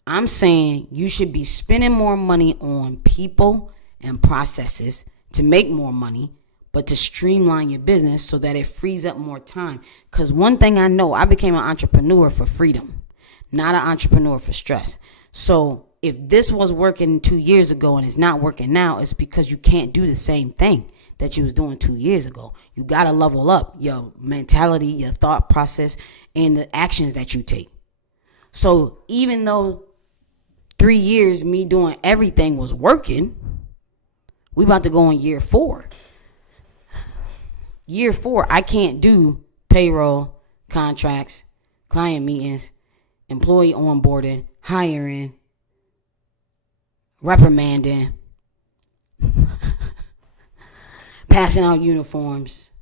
I'm saying you should be spending more money on people and processes to make more money, but to streamline your business so that it frees up more time. Because one thing I know, I became an entrepreneur for freedom, not an entrepreneur for stress. So if this was working 2 years ago and it's not working now, it's because you can't do the same thing that you was doing 2 years ago. You got to level up your mentality, your thought process, and the actions that you take. So even though 3 years me doing everything was working, we about to go on year 4. Year 4, I can't do payroll, contracts, client meetings, employee onboarding, hiring, reprimanding, passing out uniforms,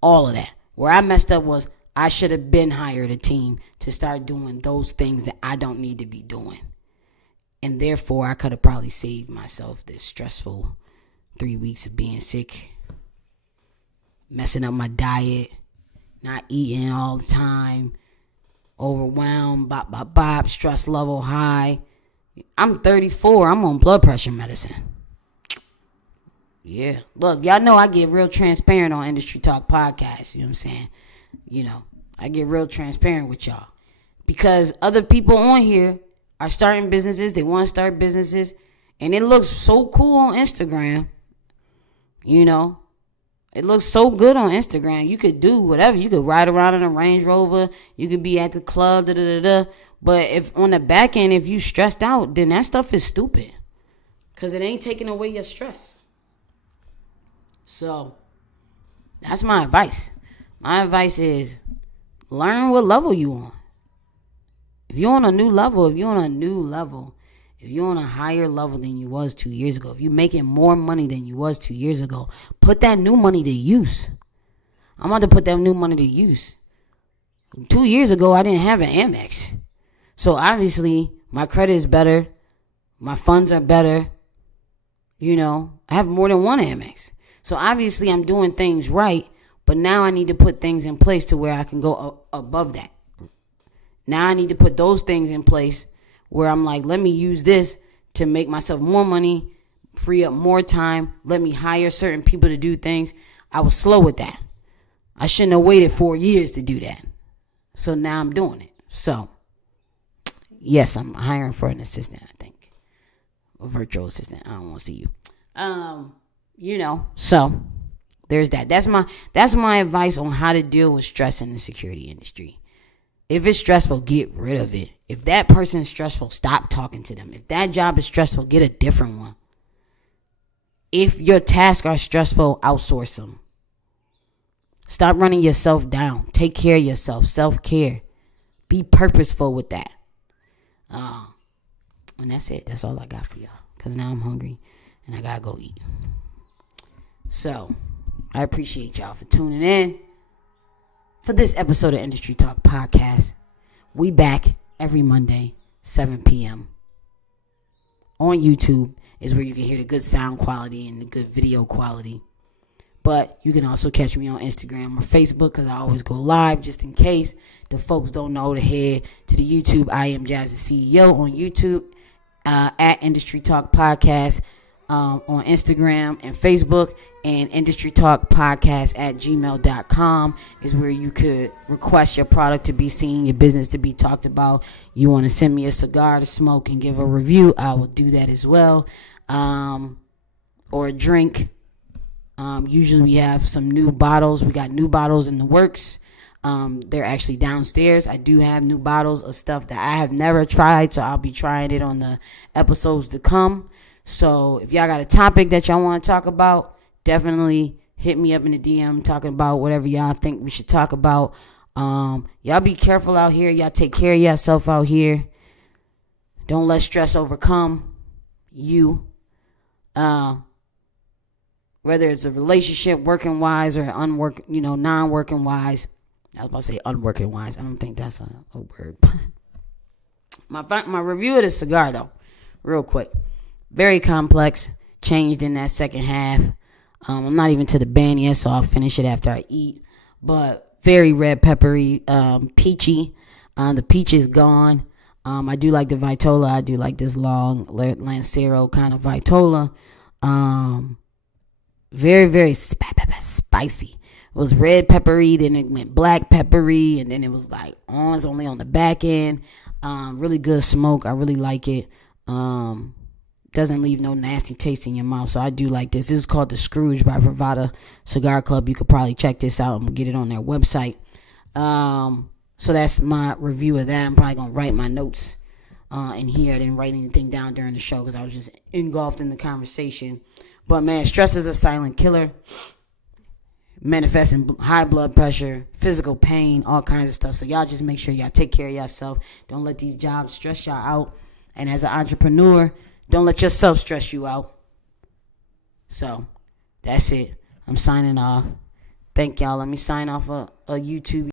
all of that. Where I messed up was I should have been hired a team to start doing those things that I don't need to be doing. And therefore, I could have probably saved myself this stressful 3 weeks of being sick, messing up my diet, not eating all the time, overwhelmed, stress level high. I'm 34. I'm on blood pressure medicine. Yeah. Look, y'all know I get real transparent on Industry Talk Podcast. You know what I'm saying? You know, I get real transparent with y'all. Because other people on here are starting businesses. They want to start businesses. And it looks so cool on Instagram. You know, it looks so good on Instagram. You could do whatever. You could ride around in a Range Rover. You could be at the club. But if on the back end, if you stressed out, then that stuff is stupid. Because it ain't taking away your stress. So that's my advice. My advice is learn what level you on. If you're on a new level, if you're on a higher level than you was 2 years ago, if you're making more money than you was 2 years ago, put that new money to use. I'm about to put that new money to use. 2 years ago, I didn't have an Amex. So obviously, my credit is better. My funds are better. You know, I have more than one Amex. So obviously, I'm doing things right. But now I need to put things in place to where I can go above that. Now I need to put those things in place where I'm like, let me use this to make myself more money, free up more time, let me hire certain people to do things. I was slow with that. I shouldn't have waited 4 years to do that. So now I'm doing it. So, yes, I'm hiring for an assistant, I think. A virtual assistant. I don't want to see you. You know, so there's that. That's my advice on how to deal with stress in the security industry. If it's stressful, get rid of it. If that person is stressful, stop talking to them. If that job is stressful, get a different one. If your tasks are stressful, outsource them. Stop running yourself down. Take care of yourself. Self-care. Be purposeful with that. And that's it. That's all I got for y'all. Because now I'm hungry and I got to go eat. So, I appreciate y'all for tuning in for this episode of Industry Talk Podcast. We back every Monday, 7 p.m. on YouTube is where you can hear the good sound quality and the good video quality. But you can also catch me on Instagram or Facebook because I always go live just in case the folks don't know to head to the YouTube. I am Jazz the CEO on YouTube, at Industry Talk Podcast on Instagram and Facebook, and Industry Talk Podcast at gmail.com is where you could request your product to be seen, your business to be talked about. You want to send me a cigar to smoke and give a review, I will do that as well. Or a drink. Usually we have some new bottles. We got new bottles in the works. They're actually downstairs. I do have new bottles of stuff that I have never tried, so I'll be trying it on the episodes to come. So if y'all got a topic that y'all want to talk about, definitely hit me up in the DM talking about whatever y'all think we should talk about. Y'all be careful out here. Y'all take care of yourself out here. Don't let stress overcome you. Whether it's a relationship, working wise, or non-working wise. I was about to say unworking wise. I don't think that's a word. My review of the cigar, though, real quick. Very complex. Changed in that second half. I'm not even to the band yet, so I'll finish it after I eat. But very red peppery, peachy. The peach is gone. I do like the Vitola. I do like this long Lancero kind of Vitola. Very, very spicy. It was red peppery, then it went black peppery, and then it was like it's only on the back end. Really good smoke. I really like it. Doesn't leave no nasty taste in your mouth, so I do like this. This is called the Scrooge by Privade Cigar Club. You could probably check this out and get it on their website. So that's my review of that. I'm probably going to write my notes in here. I didn't write anything down during the show because I was just engulfed in the conversation. But, man, stress is a silent killer. Manifests in high blood pressure, physical pain, all kinds of stuff. So y'all just make sure y'all take care of yourself. Don't let these jobs stress y'all out. And as an entrepreneur, don't let yourself stress you out. So that's it. I'm signing off. Thank y'all. Let me sign off a YouTube.